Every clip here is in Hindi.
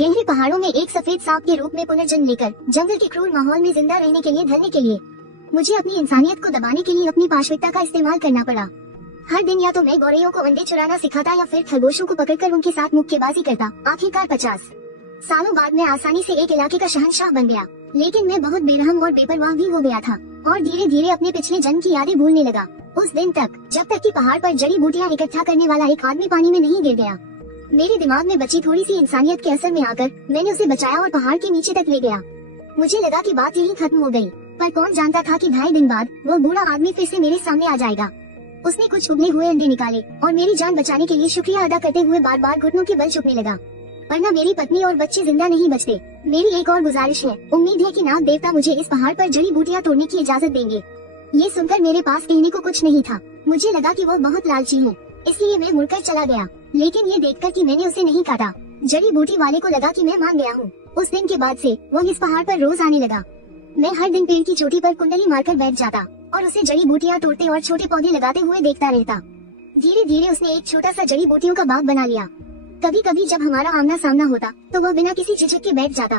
गहरे पहाड़ों में एक सफेद सांप के रूप में पुनर्जन्म लेकर जंगल के क्रूर माहौल में जिंदा रहने के लिए ढलने के लिए मुझे अपनी इंसानियत को दबाने के लिए अपनी पाशविकता का इस्तेमाल करना पड़ा। हर दिन या तो मैं गौरैयों को अंडे चुराना सिखाता या फिर खरगोशों को पकड़कर उनके साथ मुक्केबाजी करता। आखिरकार 50 सालों बाद मैं आसानी से एक इलाके का शहंशाह बन गया, लेकिन मैं बहुत बेरहम और बेपरवाह भी हो गया था और धीरे धीरे अपने पिछले जन्म की यादें भूलने लगा। उस दिन तक जब तक कि पहाड़ पर जड़ी बूटियां इकट्ठा करने वाला एक आदमी पानी में नहीं गिर गया। मेरे दिमाग में बची थोड़ी सी इंसानियत के असर में आकर मैंने उसे बचाया और पहाड़ के नीचे तक ले गया। मुझे लगा कि बात यहीं खत्म हो गई, पर कौन जानता था कि 2.5 दिन बाद वो बूढ़ा आदमी फिर से मेरे सामने आ जाएगा। उसने कुछ उबले हुए अंडे निकाले और मेरी जान बचाने के लिए शुक्रिया अदा करते हुए बार बार घुटनों के बल झुकने लगा। वरना मेरी पत्नी और बच्चे जिंदा नहीं बचते। मेरी एक और गुजारिश है, उम्मीद है कि नाग देवता मुझे इस पहाड़ पर जड़ी बूटियां तोड़ने की इजाजत देंगे। ये सुनकर मेरे पास कहने को कुछ नहीं था। मुझे लगा कि वो बहुत लालची है, इसलिए मैं मुड़कर चला गया। लेकिन ये देखकर कि मैंने उसे नहीं काटा, जड़ी बूटी वाले को लगा कि मैं मान गया हूँ। उस दिन के बाद से वो इस पहाड़ पर रोज आने लगा। मैं हर दिन पेड़ की चोटी पर कुंडली मारकर बैठ जाता और उसे जड़ी बूटियां तोड़ते और छोटे पौधे लगाते हुए देखता रहता। धीरे धीरे उसने एक छोटा सा जड़ी बूटियों का बाग बना लिया। कभी कभी जब हमारा आमना सामना होता तो वह बिना किसी झिझक के बैठ जाता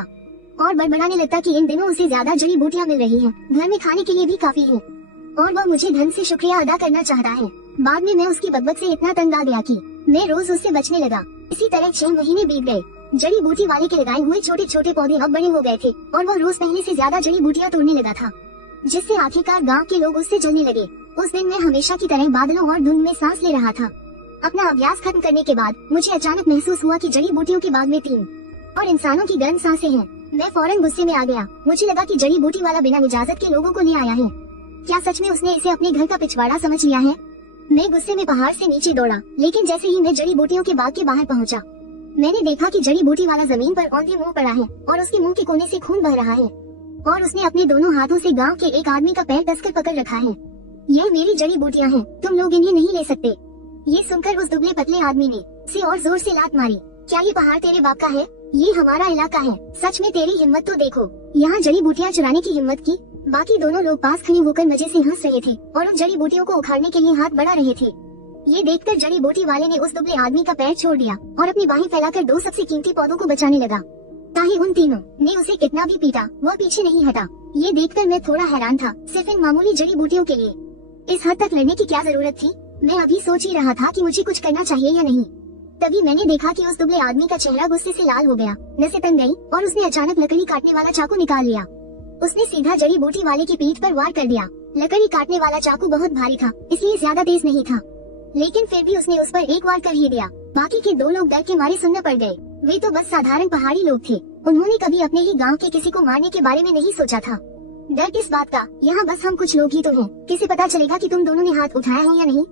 और बड़बड़ाने लगता कि इन दिनों उसे ज्यादा जड़ी बूटियां मिल रही हैं, घर में खाने के लिए भी काफी है और वह मुझे धन से शुक्रिया अदा करना चाहता है। बाद में मैं उसकी बकबक से इतना तंग आ गया कि मैं रोज उससे बचने लगा। इसी तरह 6 महीने बीत गए। जड़ी बूटी वाले के लगाए हुए छोटे छोटे पौधे अब बड़े हो गए थे और वह रोज पहले से ज्यादा जड़ी बूटियां तोड़ने लगा था, जिससे आखिरकार गांव के लोग उससे जलने लगे। उस दिन मैं हमेशा की तरह बादलों और धुंध में सांस ले रहा था। अपना अभ्यास खत्म करने के बाद मुझे अचानक महसूस हुआ कि जड़ी बूटियों के बाग में 3 और इंसानों की गर्म सांसें हैं। मैं फौरन गुस्से में आ गया। मुझे लगा कि जड़ी बूटी वाला बिना इजाजत के लोगों को ले आया है। क्या सच में उसने इसे अपने घर का पिछवाड़ा समझ लिया है? मैं गुस्से में पहाड़ से नीचे दौड़ा, लेकिन जैसे ही मैं जड़ी बूटियों के बाग के बाहर पहुंचा, मैंने देखा कि जड़ी बूटी वाला जमीन पर औंधे मुंह पड़ा है और उसके मुंह के कोने से खून बह रहा है और उसने अपने दोनों हाथों से गांव के एक आदमी का पैर कसकर पकड़ रखा है। यह मेरी जड़ी बूटियां हैं, तुम लोग इन्हें नहीं ले सकते। ये सुनकर उस दुबले पतले आदमी ने उसे और जोर से लात मारी। क्या ये पहाड़ तेरे बाप का है? ये हमारा इलाका है। सच में तेरी हिम्मत तो देखो, यहाँ जड़ी बूटियां चुराने की हिम्मत की। बाकी दोनों लोग पास खड़े होकर मजे से हंस रहे थे और उन जड़ी बूटियों को उखाड़ने के लिए हाथ बढ़ा रहे थे। ये देखकर जड़ी बूटी वाले ने उस दुबले आदमी का पैर छोड़ दिया और अपनी बाहें फैलाकर 2 सबसे कीमती पौधों को बचाने लगा। चाहे उन तीनों ने उसे कितना भी पीटा, वह पीछे नहीं हटा। ये देखकर मैं थोड़ा हैरान था, सिर्फ इन मामूली जड़ी बूटियों के लिए इस हद तक लड़ने की क्या जरूरत थी? मैं अभी सोच ही रहा था कि मुझे कुछ करना चाहिए या नहीं, तभी मैंने देखा कि उस दुबले आदमी का चेहरा गुस्से से लाल हो गया, नसें तन गई और उसने अचानक लकड़ी काटने वाला चाकू निकाल लिया। उसने सीधा जड़ी बूटी वाले की पीठ पर वार कर दिया। लकड़ी काटने वाला चाकू बहुत भारी था, इसलिए ज्यादा तेज नहीं था, लेकिन फिर भी उसने उस पर एक वार कर ही दिया। बाकी के 2 लोग डर के मारे सुन्न पड़ गए। वे तो बस साधारण पहाड़ी लोग थे, उन्होंने कभी अपने ही गांव के किसी को मारने के बारे में नहीं सोचा था। डर किस बात का, यहाँ बस हम कुछ लोग ही तो हैं। किसे पता चलेगा कि तुम दोनों ने हाथ उठाया है या नहीं?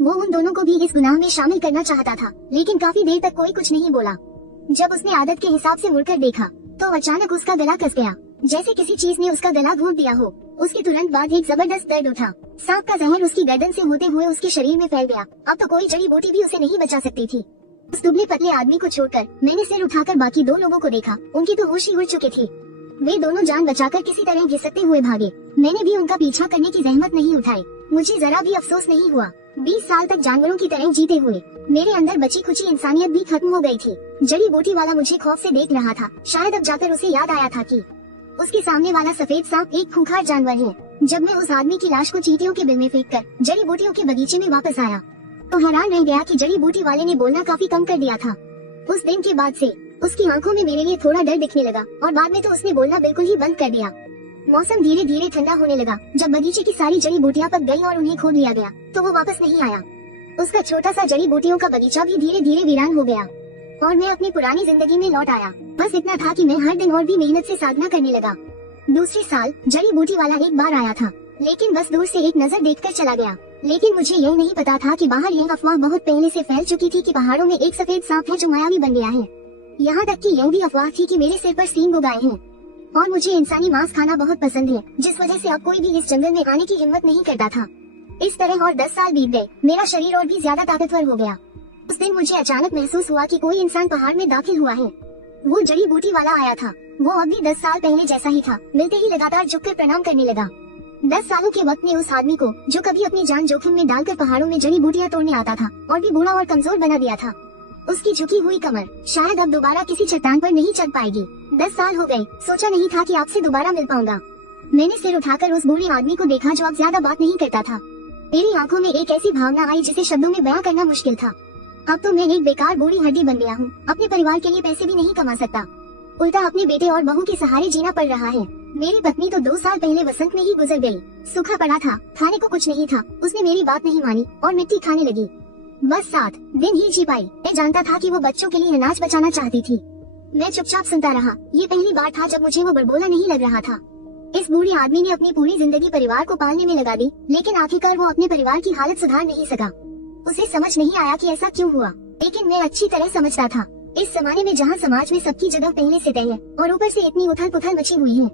वो उन दोनों को भी इस गुनाह में शामिल करना चाहता था, लेकिन काफी देर तक कोई कुछ नहीं बोला। जब उसने आदत के हिसाब से मुड़कर देखा तो अचानक उसका गला कस गया, जैसे किसी चीज ने उसका गला घोंट दिया हो। उसके तुरंत बाद एक जबरदस्त दर्द उठा। सांप का जहर उसकी गर्दन से होते हुए उसके शरीर में फैल गया। अब तो कोई जड़ी बूटी भी उसे नहीं बचा सकती थी। उस दुबले पतले आदमी को छोड़कर मैंने सिर उठाकर बाकी 2 लोगों को देखा। उनकी तो होश ही उड़ चुके थे। वे दोनों जान बचाकर किसी तरह घिसकते हुए भागे। मैंने भी उनका पीछा करने की जहमत नहीं उठाई। मुझे जरा भी अफसोस नहीं हुआ। 20 साल तक जानवरों की तरह जीते हुए मेरे अंदर बची खुची इंसानियत भी खत्म हो गई थी। जड़ी बूटी वाला मुझे खौफ से देख रहा था। शायद अब जाकर उसे याद आया था कि उसके सामने वाला सफेद सांप एक खूंखार जानवर है। जब मैं उस आदमी की लाश को चींटियों के बिल में फेंककर जड़ी बूटियों के बगीचे में वापस आया तो हैरान रह गया कि जड़ी बूटी वाले ने बोलना काफी कम कर दिया था। उस दिन के बाद से उसकी आंखों में मेरे लिए थोड़ा डर दिखने लगा और बाद में तो उसने बोलना बिल्कुल ही बंद कर दिया। मौसम धीरे धीरे ठंडा होने लगा। जब बगीचे की सारी जड़ी बूटियां पक गई और उन्हें खोद लिया गया तो वो वापस नहीं आया। उसका छोटा सा जड़ी बूटियों का बगीचा भी धीरे धीरे वीरान हो गया और मैं अपनी पुरानी जिंदगी में लौट आया। बस इतना था कि मैं हर दिन और भी मेहनत से साधना करने लगा। दूसरे साल जड़ी बूटी वाला एक बार आया था, लेकिन बस दूर से एक नजर देखकर चला गया। लेकिन मुझे यह नहीं पता था कि बाहर यह अफवाह बहुत पहले से फैल चुकी थी कि पहाड़ों में एक सफेद सांप है जो मायावी बन गया है। यहाँ तक कि यह भी अफवाह थी कि मेरे सिर पर सींग उग आए हैं और मुझे इंसानी मांस खाना बहुत पसंद है, जिस वजह से अब कोई भी इस जंगल में आने की हिम्मत नहीं करता था। इस तरह और 10 साल बीत गए। मेरा शरीर और भी ज्यादा ताकतवर हो गया। उस दिन मुझे अचानक महसूस हुआ कि कोई इंसान पहाड़ में दाखिल हुआ है। वो जड़ी बूटी वाला आया था। वो अब भी 10 साल पहले जैसा ही था। मिलते ही लगातार झुककर प्रणाम करने लगा। 10 सालों के वक्त ने उस आदमी को, जो कभी अपनी जान जोखिम में डालकर पहाड़ों में जड़ी बूटियां तोड़ने आता था, और भी बूढ़ा और कमजोर बना दिया था। उसकी झुकी हुई कमर शायद अब दोबारा किसी चट्टान पर नहीं चढ़ पाएगी। 10 साल हो गए, सोचा नहीं था कि आपसे दोबारा मिल पाऊंगा। मैंने सिर उठाकर उस बूढ़े आदमी को देखा जो अब ज्यादा बात नहीं करता था। मेरी आंखों में एक ऐसी भावना आई जिसे शब्दों में बयां करना मुश्किल था। अब तो मैं एक बेकार बूढ़ी हड्डी बन गया हूँ, अपने परिवार के लिए पैसे भी नहीं कमा सकता, उल्टा अपने बेटे और बहू के सहारे जीना पड़ रहा है। मेरी पत्नी तो 2 साल पहले वसंत में ही गुजर गई। सूखा पड़ा था, खाने को कुछ नहीं था। उसने मेरी बात नहीं मानी और मिट्टी खाने लगी। बस 7 दिन ही जी पाई। मैं जानता था कि वो बच्चों के लिए अनाज बचाना चाहती थी। मैं चुपचाप सुनता रहा। ये पहली बार था जब मुझे वो बड़बोला नहीं लग रहा था। इस बूढ़े आदमी ने अपनी पूरी जिंदगी परिवार को पालने में लगा दी, लेकिन आखिरकार वो अपने परिवार की हालत सुधार नहीं सका। उसे समझ नहीं आया कि ऐसा क्यों हुआ, लेकिन मैं अच्छी तरह समझता था। इस जमाने में जहाँ समाज में सबकी जगह पहले से तय है और ऊपर से इतनी उथल पुथल मची हुई है,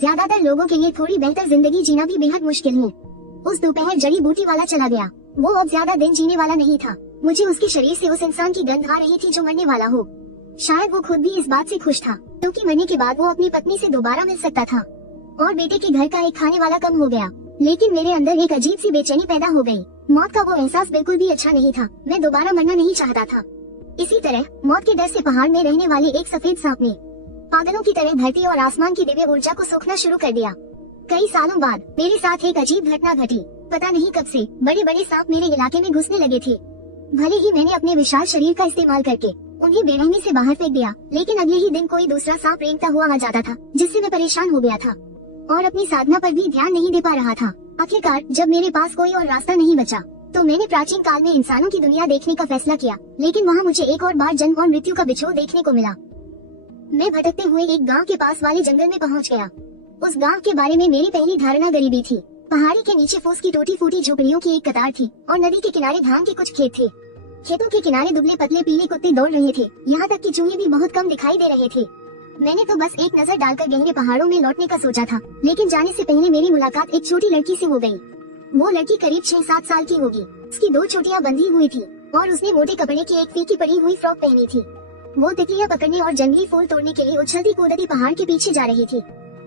ज्यादातर लोगों के लिए थोड़ी बेहतर जिंदगी जीना भी बेहद मुश्किल है। उस दोपहर जड़ी बूटी वाला चला गया। वो अब ज्यादा दिन जीने वाला नहीं था। मुझे उसके शरीर से उस इंसान की गंध आ रही थी जो मरने वाला हो। शायद वो खुद भी इस बात से खुश था, क्योंकि मरने के बाद वो अपनी पत्नी से दोबारा मिल सकता था और बेटे के घर का एक खाने वाला कम हो गया। लेकिन मेरे अंदर एक अजीब सी बेचैनी पैदा हो गई। मौत का वो एहसास बिल्कुल भी अच्छा नहीं था। मैं दोबारा मरना नहीं चाहता था। इसी तरह मौत के डर से पहाड़ में रहने वाले एक सफेद सांप ने पागलों की तरह धरती और आसमान की दिव्य ऊर्जा को सोखना शुरू कर दिया। कई सालों बाद मेरे साथ एक अजीब घटना घटी। पता नहीं कब से बड़े बड़े सांप मेरे इलाके में घुसने लगे थे। भले ही मैंने अपने विशाल शरीर का इस्तेमाल करके उन्हें बेरहमी से बाहर फेंक दिया, लेकिन अगले ही दिन कोई दूसरा सांप रेंगता हुआ आ जाता था, जिससे मैं परेशान हो गया था और अपनी साधना पर भी ध्यान नहीं दे पा रहा था। आखिरकार जब मेरे पास कोई और रास्ता नहीं बचा, तो मैंने प्राचीन काल में इंसानों की दुनिया देखने का फैसला किया। लेकिन वहाँ मुझे एक और बार जन्म और मृत्यु का बिछोह देखने को मिला। मैं भटकते हुए एक गांव के पास वाले जंगल में पहुँच गया। उस गांव के बारे में मेरी पहली धारणा गरीबी थी। पहाड़ी के नीचे फूस की टूटी फूटी झोपड़ियों की एक कतार थी और नदी के किनारे धान के कुछ खेत थे। खेतों के किनारे दुबले पतले पीले कुत्ते दौड़ रहे थे। यहाँ तक कि चूहे भी बहुत कम दिखाई दे रहे थे। मैंने तो बस एक नजर डालकर गहरे पहाड़ों में लौटने का सोचा था, लेकिन जाने से पहले मेरी मुलाकात एक छोटी लड़की से हो गई। वो लड़की करीब 6-7 साल की होगी। उसकी 2 चोटियां बंधी हुई थी और उसने मोटे कपड़े की एक फीकी पड़ी हुई फ्रॉक पहनी थी। वो तितलियां पकड़ने और जंगली फूल तोड़ने के लिए उछलती कूदती पहाड़ के पीछे जा रही थी।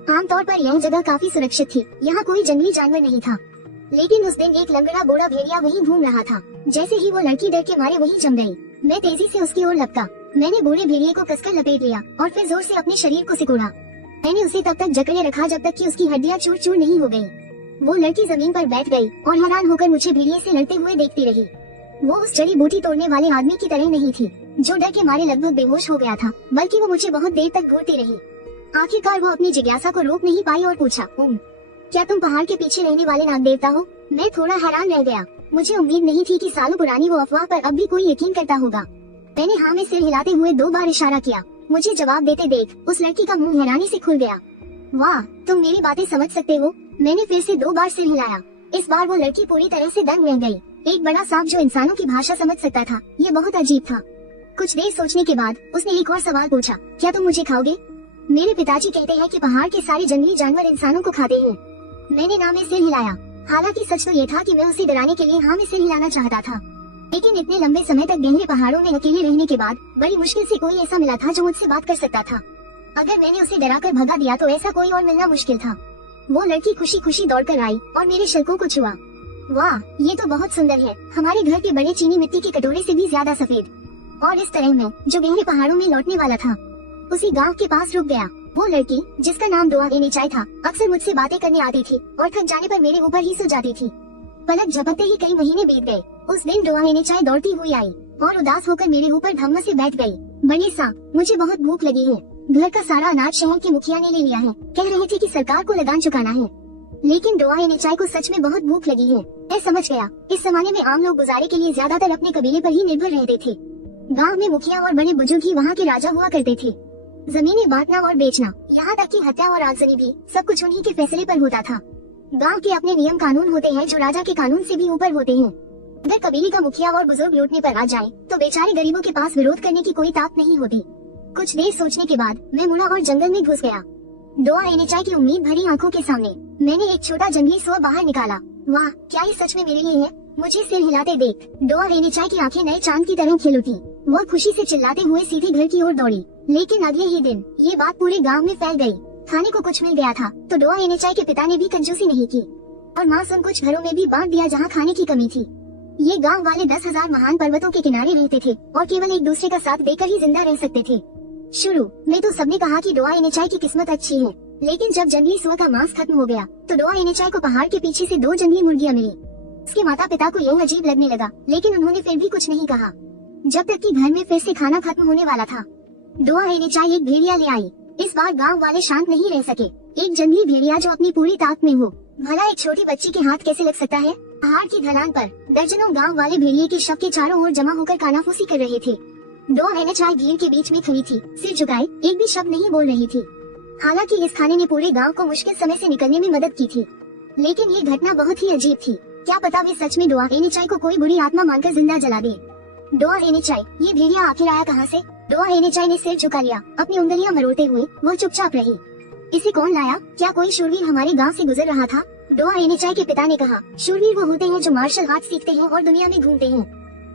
आमतौर पर यह जगह काफी सुरक्षित थी, यहाँ कोई जंगली जानवर नहीं था। लेकिन उस दिन एक लंगड़ा बूढ़ा भेड़िया वहीं घूम रहा था। जैसे ही वो लड़की डर के मारे वहीं जम गई। मैं तेजी से उसकी ओर लपका। मैंने बूढ़े भेड़िए को कसकर लपेट लिया और फिर जोर से अपने शरीर को सिकोड़ा। मैंने उसे तब तक जकड़े रखा जब तक कि उसकी हड्डियां चूर चूर नहीं हो गयी। वो लड़की जमीन पर बैठ गई और हैरान होकर मुझे भेड़िए से लड़ते हुए देखती रही। वो उस जड़ी बूटी तोड़ने वाले आदमी की तरह नहीं थी, जो डर के मारे लगभग बेहोश हो गया था, बल्कि वो मुझे बहुत देर तक घूरती रही। आखिरकार वो अपनी जिज्ञासा को रोक नहीं पाई और पूछा, क्या तुम पहाड़ के पीछे रहने वाले नाग देवता हो? मैं थोड़ा हैरान रह गया। मुझे उम्मीद नहीं थी कि सालों पुरानी वो अफवाह पर अब भी कोई यकीन करता होगा। मैंने हाँ में सिर हिलाते हुए 2 बार इशारा किया। मुझे जवाब देते देख उस लड़की का मुंह हैरानी से खुल गया। वाह, तुम मेरी बातें समझ सकते हो। मैंने फिर से 2 बार सिर हिलाया। इस बार वो लड़की पूरी तरह से दंग रह गई। एक बड़ा सांप जो इंसानों की भाषा समझ सकता था, ये बहुत अजीब था। कुछ देर सोचने के बाद उसने एक और सवाल पूछा, क्या तुम मुझे खाओगे? मेरे पिताजी कहते हैं कि पहाड़ के सारे जंगली जानवर इंसानों को खाते हैं। मैंने ना में सिर हिलाया। हालांकि सच तो ये था कि मैं उसे डराने के लिए हाँ में सिर हिलाना चाहता था, लेकिन इतने लंबे समय तक गहरे पहाड़ों में अकेले रहने के बाद बड़ी मुश्किल से कोई ऐसा मिला था जो मुझसे बात कर सकता था। अगर मैंने उसे डराकर भगा दिया तो ऐसा कोई और मिलना मुश्किल था। वो लड़की खुशी खुशी दौड़कर आई और मेरे शल्कों को छुआ। वाह, ये तो बहुत सुंदर है, हमारे घर के बड़े चीनी मिट्टी के कटोरे से भी ज्यादा सफेद। और इस तरह मैं, जो गहरे पहाड़ों में लौटने वाला था, उसी गांव के पास रुक गया। वो लड़की, जिसका नाम दुआ एनिचाई था, अक्सर मुझसे बातें करने आती थी और थक जाने पर मेरे ऊपर ही सो जाती थी। पलक झपकते ही कई महीने बीत गए। उस दिन दुआ एनिचाई दौड़ती हुई आई और उदास होकर मेरे ऊपर धम्म से बैठ गई। बड़े सांप, मुझे बहुत भूख लगी है। घर का सारा अनाज शहर के मुखिया ने ले लिया है। कह रहे थे कि सरकार को लगान चुकाना है, लेकिन दुआ एनिचाई को सच में बहुत भूख लगी है। मैं समझ गया, इस जमाने में आम लोग गुजारे के लिए ज्यादातर अपने कबीले पर ही निर्भर रहते थे। गाँव में मुखिया और बड़े बुजुर्ग ही वहाँ के राजा हुआ करते थे। जमीनें बांटना और बेचना, यहाँ तक कि हत्या और आगजनी भी, सब कुछ उन्हीं के फैसले पर होता था। गांव के अपने नियम कानून होते हैं जो राजा के कानून से भी ऊपर होते हैं। अगर कबीले का मुखिया और बुजुर्ग लूटने पर आ जाए, तो बेचारे गरीबों के पास विरोध करने की कोई ताकत नहीं होती। कुछ देर सोचने के बाद मैं मुड़ा और जंगल में घुस गया। दुआ एनिचाई की उम्मीद भरी आंखों के सामने मैंने एक छोटा जंगली सुअर बाहर निकाला। वाह, क्या ये सच में मेरे लिए है? मुझे सिर हिलाते देख दुआ एनिचाई की आंखें नए चांद की तरह खिल उठी। वो खुशी से चिल्लाते हुए सीधे घर की ओर दौड़ी। लेकिन अगले ही दिन ये बात पूरे गांव में फैल गई। खाने को कुछ मिल गया था तो दुआ एनिचाई के पिता ने भी कंजूसी नहीं की और मांस उन कुछ घरों में भी बांट दिया जहां खाने की कमी थी। ये गांव वाले 10,000 महान पर्वतों के किनारे रहते थे और केवल एक दूसरे का साथ देकर ही जिंदा रह सकते थे। शुरू में तो सबने कहा कि डोआ एनेचाई की किस्मत अच्छी है, लेकिन जब जंगली सुअर का मांस खत्म हो गया तो डोआ एनेचाई को पहाड़ के पीछे से 2 जंगली मुर्गियां मिली। उसके माता पिता को यह अजीब लगने लगा, लेकिन उन्होंने फिर भी कुछ नहीं कहा, जब तक कि घर में फिर से खाना खत्म होने वाला था। डोआ एनेचाई एक भेड़िया ले आई। इस बार गांव वाले शांत नहीं रह सके। एक जंगली भेड़िया जो अपनी पूरी ताकत में हो, भला एक छोटी बच्ची के हाथ कैसे लग सकता है। पहाड़ की ढलान पर दर्जनों गांव वाले भेड़िए के शव के चारों ओर जमा होकर कानाफूसी कर रहे थे। डोआ एनेचाई भीड़ के बीच में खड़ी थी, सिर झुकाए, एक भी शब्द नहीं बोल रही थी। हालांकि इस खाने ने पूरे गांव को मुश्किल समय से निकलने में मदद की थी, लेकिन ये घटना बहुत ही अजीब थी। क्या पता वे सच में डोआ एनेचाई को कोई बुरी आत्मा मानकर जिंदा जला दे। डोआ एनेचाई, ये भेड़िया आखिर आया कहाँ से? डोआ एनेचाई ने सिर झुका लिया, अपनी उंगलियां मरोड़ते हुए वो चुपचाप रही। इसे कौन लाया? क्या कोई शूरवीर हमारे गांव से गुजर रहा था? डोआ एनेचाई के पिता ने कहा, शूरवीर वो होते हैं जो मार्शल आर्ट सीखते हैं और दुनिया में घूमते हैं।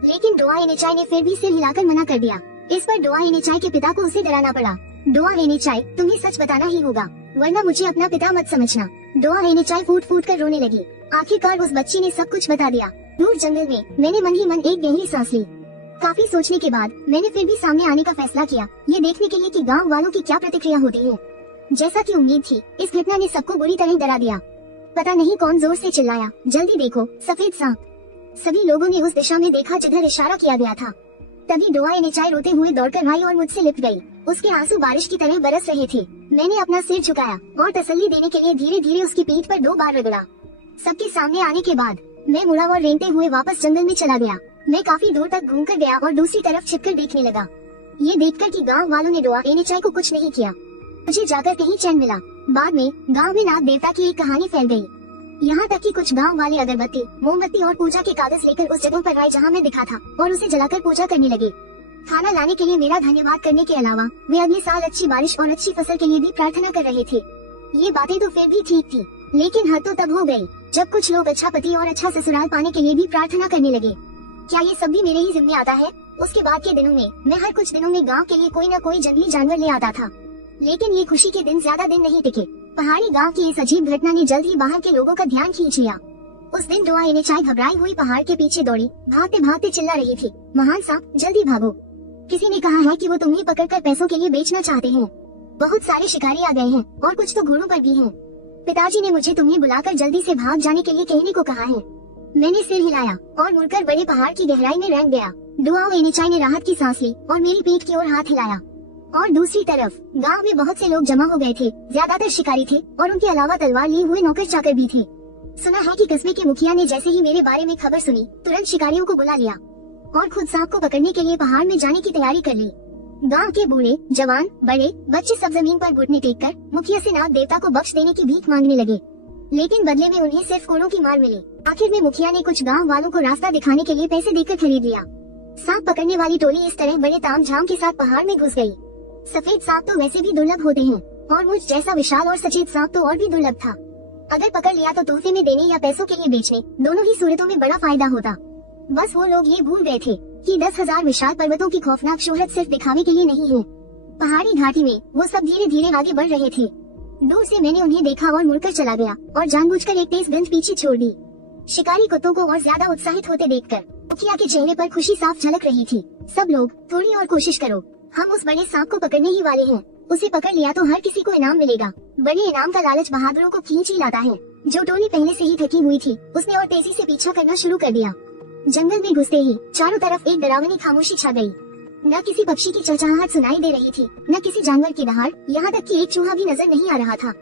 लेकिन डोआ एनेचाई ने फिर भी सिर हिलाकर मना कर दिया। इस पर डोआ एनेचाई के पिता को उसे डराना पड़ा। डोआ एनेचाई, तुम्हें सच बताना ही होगा, वरना मुझे अपना पिता मत समझना। डोआ एनेचाई फूट फूट कर रोने लगी। आखिरकार उस बच्ची ने सब कुछ बता दिया। दूर जंगल में मैंने मन ही मन एक गहरी सांस ली। काफी सोचने के बाद मैंने फिर भी सामने आने का फैसला किया, ये देखने के लिए कि गांव वालों की क्या प्रतिक्रिया होती है। जैसा कि उम्मीद थी, इस घटना ने सबको बुरी तरह डरा दिया। पता नहीं कौन जोर से चिल्लाया, जल्दी देखो, सफेद सांप। सभी लोगों ने उस दिशा में देखा जिधर इशारा किया गया था। तभी डोआ एनेचाई रोते हुए दौड़कर आई और मुझसे लिपट गई। उसके आंसू बारिश की तरह बरस रहे थे। मैंने अपना सिर झुकाया और तसल्ली देने के लिए धीरे धीरे उसकी पीठ पर 2 बार रगड़ा। सबके सामने आने के बाद मैं मुड़ा और रेंगते हुए वापस जंगल में चला गया। मैं काफी दूर तक घूमकर गया और दूसरी तरफ छिपकर देखने लगा। ये देखकर कि गांव वालों ने डोआ एनेचाई को कुछ नहीं किया, मुझे जाकर कहीं चैन मिला। बाद में गांव में नाग देवता की एक कहानी फैल गई। यहाँ तक कि कुछ गांव वाले अगरबत्ती, मोमबत्ती और पूजा के कागज लेकर उस जगह पर आए जहाँ मैं दिखा था और उसे जलाकर पूजा करने लगे। खाना लाने के लिए मेरा धन्यवाद करने के अलावा वे अगले साल अच्छी बारिश और अच्छी फसल के लिए भी प्रार्थना कर रहे थे। ये बातें तो फिर भी ठीक थी, लेकिन हद तो तब हो गई जब कुछ लोग अच्छा पति और अच्छा ससुराल पाने के लिए भी प्रार्थना करने लगे। क्या ये सब भी मेरे ही जिम्मे आता है? उसके बाद के दिनों में मैं हर कुछ दिनों में गांव के लिए कोई न कोई जंगली जानवर ले आता था, लेकिन ये खुशी के दिन ज्यादा दिन नहीं टिके। पहाड़ी गांव की इस अजीब घटना ने जल्द ही बाहर के लोगों का ध्यान खींच लिया। उस दिन डोआ एनेचाई घबराई हुई पहाड़ के पीछे दौड़ी, भागते भागते चिल्ला रही थी, महान सांप, जल्दी भागो। किसी ने कहा है कि वो तुम्हें पकड़कर पैसों के लिए बेचना चाहते हैं। बहुत सारे शिकारी आ गए हैं और कुछ तो घोड़ों पर भी हैं। पिताजी ने मुझे तुम्हें बुलाकर जल्दी से भाग जाने के लिए कहने को कहा है। मैंने सिर हिलाया और मुड़कर बड़े पहाड़ की गहराई में रेंग गया। डोआ एनेचाई ने राहत की सांस ली और मेरी पीठ की ओर हाथ हिलाया। और दूसरी तरफ गांव में बहुत से लोग जमा हो गए थे। ज्यादातर शिकारी थे और उनके अलावा तलवार लिए हुए नौकर चाकर भी थे। सुना है कि कस्बे के मुखिया ने जैसे ही मेरे बारे में खबर सुनी, तुरंत शिकारियों को बुला लिया और खुद सांप को पकड़ने के लिए पहाड़ में जाने की तैयारी कर ली। गांव के बूढ़े, जवान, बड़े, बच्चे सब जमीन पर घुटने टेककर मुखिया से नाग देवता को बख्श देने की भीख मांगने लगे, लेकिन बदले में उन्हें सिर्फ कोड़ों की मार मिली। आखिर में मुखिया ने कुछ गांव वालों को रास्ता दिखाने के लिए पैसे देकर खरीद लिया। सांप पकड़ने वाली टोली इस तरह बड़े तामझाम के साथ पहाड़ में घुस गई। सफेद सांप तो वैसे भी दुर्लभ होते हैं और मुझ जैसा विशाल और सचेत सांप तो और भी दुर्लभ था। अगर पकड़ लिया तो तोहफे में देने या पैसों के लिए बेचने, दोनों ही सूरतों में बड़ा फायदा होता। बस वो लोग ये भूल गए थे कि 10,000 विशाल पर्वतों की खौफनाक शोहरत सिर्फ दिखावे के लिए नहीं है। पहाड़ी घाटी में वो सब धीरे धीरे आगे बढ़ रहे थे। दूर से मैंने उन्हें देखा और मुड़कर चला गया और जानबूझकर एक तेज गंध पीछे छोड़ दी। शिकारी कुत्तों को और ज्यादा उत्साहित होते देखकर मुखिया के चेहरे पर खुशी साफ झलक रही थी। सब लोग थोड़ी और कोशिश करो, हम उस बड़े सांप को पकड़ने ही वाले हैं। उसे पकड़ लिया तो हर किसी को इनाम मिलेगा। बड़े इनाम का लालच बहादुरों को खींच ही लाता है। जो टोली पहले से ही थकी हुई थी, उसने और तेजी से पीछा करना शुरू कर दिया। जंगल में घुसते ही चारों तरफ एक डरावनी खामोशी छा गई। न किसी पक्षी की चहचहाहट सुनाई दे रही थी, न किसी जानवर की दहाड़, यहाँ तक कि एक चूहा भी नजर नहीं आ रहा था।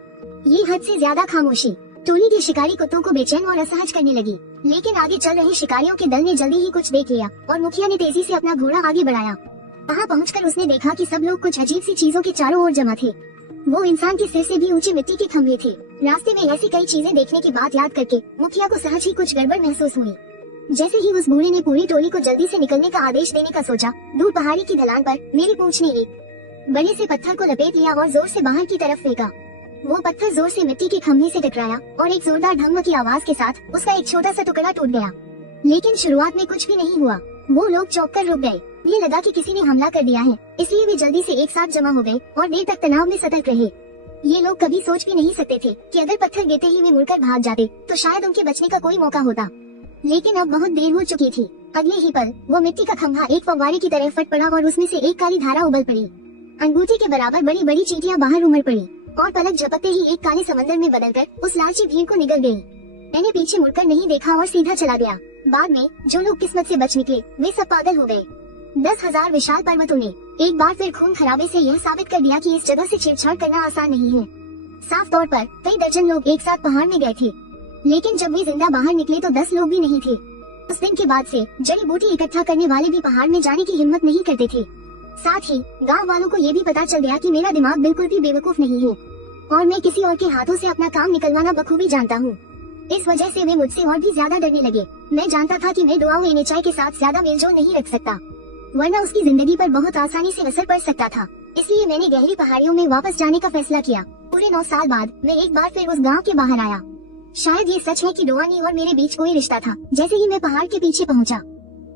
ये हद से ज्यादा खामोशी टोली के शिकारी कुत्तों को बेचैन और असहज करने लगी। लेकिन आगे चल रहे शिकारियों के दल ने जल्दी ही कुछ देख लिया और मुखिया ने तेजी से अपना घोड़ा आगे बढ़ाया। वहाँ पहुंचकर उसने देखा कि सब लोग कुछ अजीब सी चीजों के चारों ओर जमा थे। वो इंसान के सिर से भी ऊंचे मिट्टी के खंभे थे। रास्ते में ऐसी कई चीजें देखने की बात याद करके मुखिया को सहज ही कुछ गड़बड़ महसूस हुई। जैसे ही उस बूढ़े ने पूरी टोली को जल्दी से निकलने का आदेश देने का सोचा, दूर पहाड़ी की ढलान पर मेरी पूंछ ने एक बड़े से पत्थर को लपेट लिया और जोर से बाहर की तरफ फेंका। वो पत्थर जोर से मिट्टी के खंभे से टकराया और एक जोरदार ढम्म की आवाज के साथ उसका एक छोटा सा टुकड़ा टूट गया। लेकिन शुरुआत में कुछ भी नहीं हुआ। वो लोग चौंक कर रुक गए। ये लगा कि किसी ने हमला कर दिया है, इसलिए वे जल्दी से एक साथ जमा हो गए और देर तक तनाव में सतर्क रहे। ये लोग कभी सोच भी नहीं सकते थे कि अगर पत्थर गिरते ही वे मुड़कर भाग जाते तो शायद उनके बचने का कोई मौका होता। लेकिन अब बहुत देर हो चुकी थी। अगले ही पल वो मिट्टी का खंभा एक फव्वारे की तरह फट पड़ा और उसमें से एक काली धारा उबल पड़ी। अंगूठी के बराबर बड़ी बड़ी चींटियां बाहर उमड़ पड़ी और पलक झपकते ही एक काले समंदर में बदलकर उस लालची भीड़ को निगल गई। मैंने पीछे मुड़कर नहीं देखा और सीधा चला गया। बाद में जो लोग किस्मत से बच निकले वे सब पागल हो गए। 10,000 विशाल पर्वतों ने एक बार फिर खून खराबे से यह साबित कर दिया कि इस जगह से छेड़छाड़ करना आसान नहीं है। साफ तौर पर कई दर्जन लोग एक साथ पहाड़ में गए थे, लेकिन जब वे जिंदा बाहर निकले तो 10 लोग भी नहीं थे। उस दिन के बाद से जड़ी बूटी इकट्ठा करने वाले भी पहाड़ में जाने की हिम्मत नहीं करते थे। साथ ही गांव वालों को ये भी पता चल गया कि मेरा दिमाग बिल्कुल भी बेवकूफ नहीं है और मैं किसी और के हाथों से अपना काम निकलवाना बखूबी जानता हूँ। इस वजह से वे मुझसे और भी ज्यादा डरने लगे। मैं जानता था कि मैं डोआओ एनेचाई के साथ ज्यादा मेलजोल नहीं रख सकता, वरना उसकी जिंदगी पर बहुत आसानी से असर पड़ सकता था। इसलिए मैंने गहरी पहाड़ियों में वापस जाने का फैसला किया। पूरे 9 साल बाद मैं एक बार फिर उस गांव के बाहर आया। शायद ये सच है कि डोआनी और मेरे बीच कोई रिश्ता था। जैसे ही मैं पहाड़ के पीछे पहुंचा,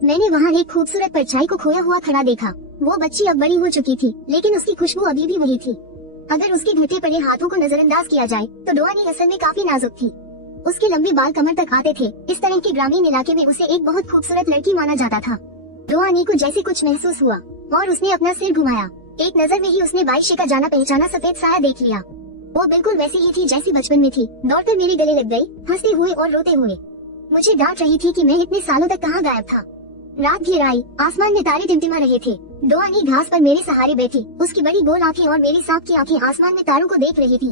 मैंने वहाँ एक खूबसूरत परछाई को खोया हुआ खड़ा देखा। वो बच्ची अब बड़ी हो चुकी थी, लेकिन उसकी खुशबू अभी भी वही थी। अगर उसके घटे पड़े हाथों को नजरअंदाज किया जाए तो डोआनी असल में काफी नाजुक थी। उसके लंबे बाल कमर तक आते थे। इस तरह के ग्रामीण इलाके में उसे एक बहुत खूबसूरत लड़की माना जाता था। डोआनी को जैसे कुछ महसूस हुआ और उसने अपना सिर घुमाया। एक नजर में ही उसने बाईशे का जाना पहचाना सफेद साया देख लिया। वो बिल्कुल वैसी ही थी जैसी बचपन में थी। दौड़कर मेरे गले लग गई, हंसते हुए और रोते हुए। मुझे डांट रही थी कि मैं इतने सालों तक कहाँ गायब था। रात घेर आई, आसमान में तारे टिमटिमा रहे थे। डोआनी घास पर मेरे सहारे बैठी, उसकी बड़ी गोल आंखें और मेरी सांप की आंखें आसमान में तारों को देख रही थी।